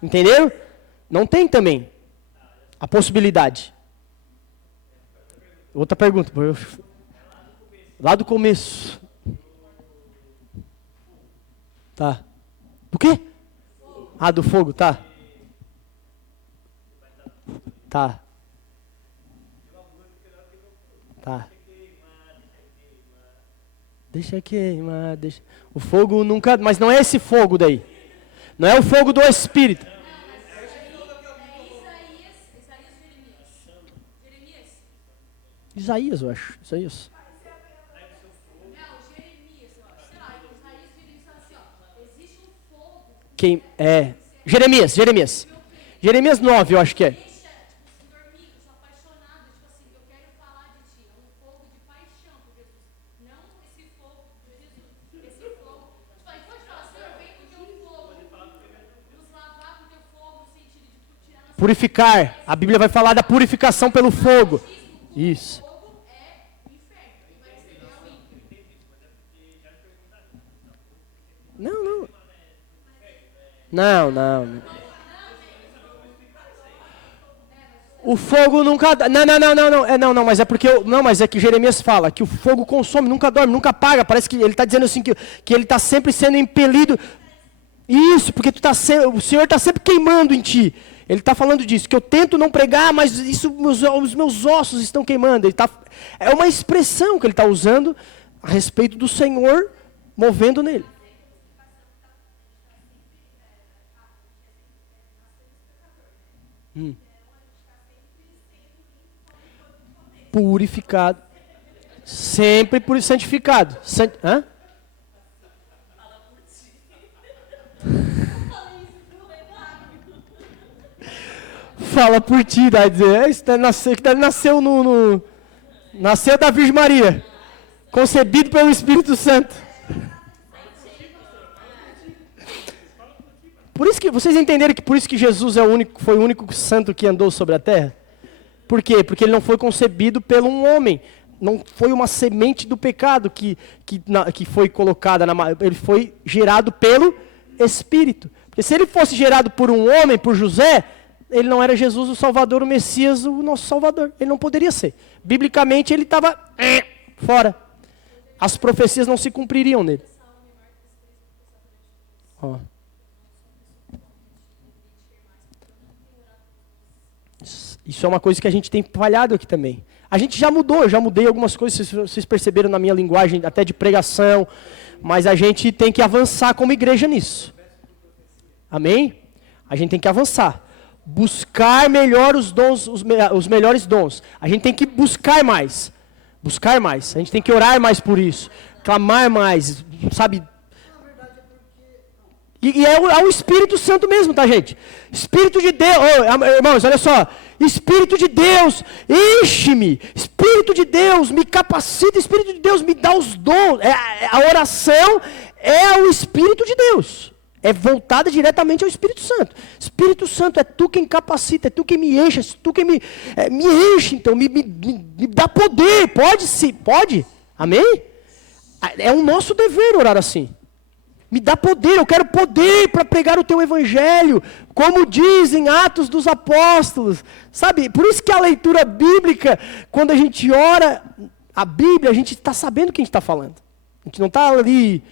Entenderam? Não tem também a possibilidade. Outra pergunta. Lá do começo. Tá. Do quê? Do fogo, tá. Tá. Deixa queimar, deixa... O fogo nunca... Mas não é esse fogo daí. Não é o fogo do Espírito. Isaías, eu acho. Isaías. Jeremias. Jeremias 9, eu acho que é. Purificar. A Bíblia vai falar da purificação pelo fogo. Isso. Não. O fogo nunca... Não, mas é porque... mas é que Jeremias fala que o fogo consome, nunca dorme, nunca apaga. Parece que ele está dizendo assim que ele está sempre sendo impelido. Isso, porque o Senhor está sempre queimando em ti. Ele está falando disso, que eu tento não pregar, mas os meus ossos estão queimando. É uma expressão que ele está usando a respeito do Senhor movendo nele. Purificado. Sempre santificado. Hã? Fala por ti, dá dizer, isso nasceu nasceu da Virgem Maria, concebido pelo Espírito Santo. Por isso que vocês entenderam que por isso que Jesus foi o único santo que andou sobre a terra? Por quê? Porque ele não foi concebido por um homem. Não foi uma semente do pecado que foi colocada ele foi gerado pelo Espírito. Porque se ele fosse gerado por um homem, por José, ele não era Jesus o Salvador, o Messias, o nosso Salvador. Ele não poderia ser. Biblicamente ele estava fora. As profecias não se cumpririam nele. Ó. Isso é uma coisa que a gente tem falhado aqui também. A gente já mudou, eu já mudei algumas coisas, vocês perceberam na minha linguagem, até de pregação, mas a gente tem que avançar como igreja nisso. Amém? A gente tem que avançar. Buscar melhor os dons, os melhores dons. A gente tem que buscar mais. Buscar mais. A gente tem que orar mais por isso. Clamar mais, sabe? E é o Espírito Santo mesmo, tá, gente? Espírito de Deus, irmãos, olha só. Espírito de Deus, enche-me. Espírito de Deus, me capacita. Espírito de Deus, me dá os dons. A oração é o Espírito de Deus. É voltada diretamente ao Espírito Santo. Espírito Santo, é tu quem capacita, é tu quem me enche, é tu quem me enche, então, me dá poder. Pode. Amém? É o nosso dever orar assim. Me dá poder, eu quero poder para pregar o teu evangelho, como dizem Atos dos Apóstolos. Sabe, por isso que a leitura bíblica, quando a gente ora a Bíblia, a gente está sabendo o que a gente está falando. A gente não está ali,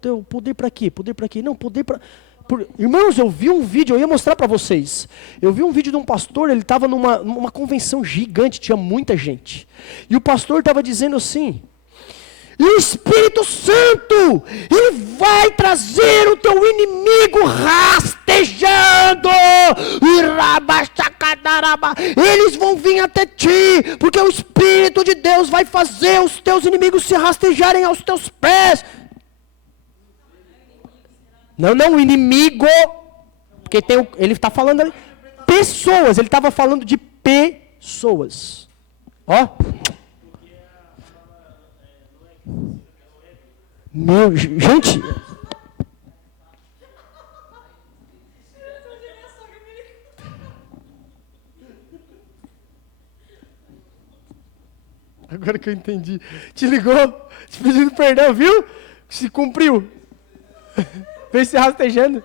teu poder para quê? Poder para quê? Não, poder para... Irmãos, eu vi um vídeo, eu ia mostrar para vocês. Eu vi um vídeo de um pastor, ele estava numa convenção gigante, tinha muita gente. E o pastor estava dizendo assim... E o Espírito Santo, ele vai trazer o teu inimigo rastejando. Eles vão vir até ti, porque o Espírito de Deus vai fazer os teus inimigos se rastejarem aos teus pés. Não, inimigo, porque ele está falando ali, pessoas, ele estava falando de pessoas. Ó. Gente. Agora que eu entendi. Te ligou, te pedindo perdão, viu? Se cumpriu. Vem se rastejando.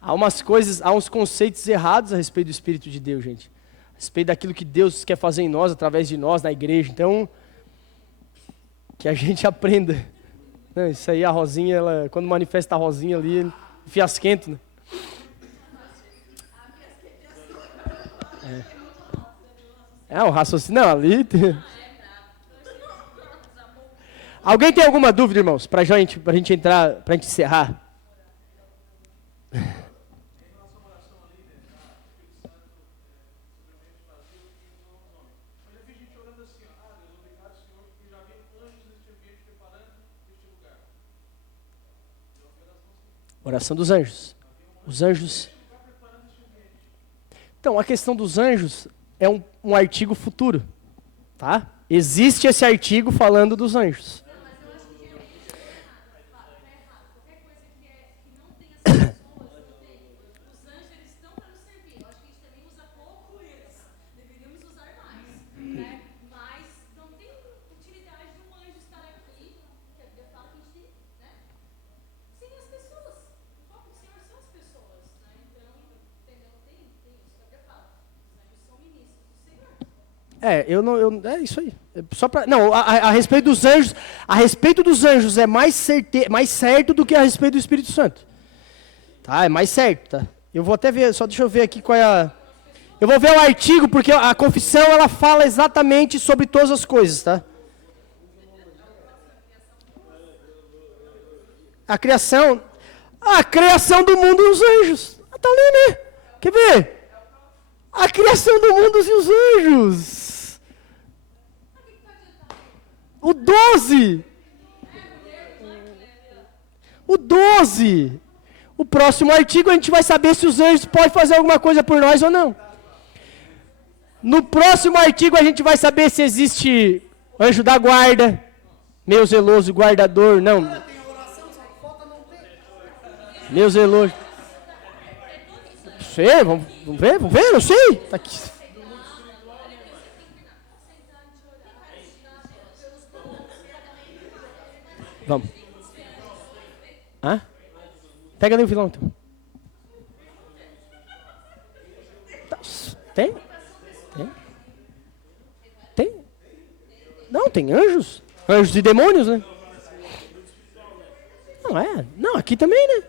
Há uns conceitos errados a respeito do Espírito de Deus, gente. A respeito daquilo que Deus quer fazer em nós, através de nós, na igreja. Então, que a gente aprenda. Não, isso aí, a Rosinha, quando manifesta a Rosinha ali, fiasquento, né? O raciocínio, não, ali... Alguém tem alguma dúvida, irmãos? Pra gente entrar, pra gente encerrar. Oração dos anjos. Os anjos. Então, a questão dos anjos é um artigo futuro, tá? Existe esse artigo falando dos anjos. É isso aí. Só pra, não, a respeito dos anjos é mais certo do que a respeito do Espírito Santo. Tá, é mais certo, tá? Eu vou até ver, só deixa eu ver aqui qual é Eu vou ver o artigo, porque a confissão ela fala exatamente sobre todas as coisas, tá? A criação do mundo e os anjos. Está ali, né? Quer ver? A criação do mundo e os anjos. O 12. O 12. O próximo artigo a gente vai saber se os anjos podem fazer alguma coisa por nós ou não. No próximo artigo a gente vai saber se existe anjo da guarda, meu zeloso guardador, não. Meu zeloso. Não sei, vamos ver, não sei. Tá aqui. Vamos. Hã? Pega ali o vilão, então. Tem? Tem? Não, tem anjos. Anjos e demônios, né? Não, aqui também, né?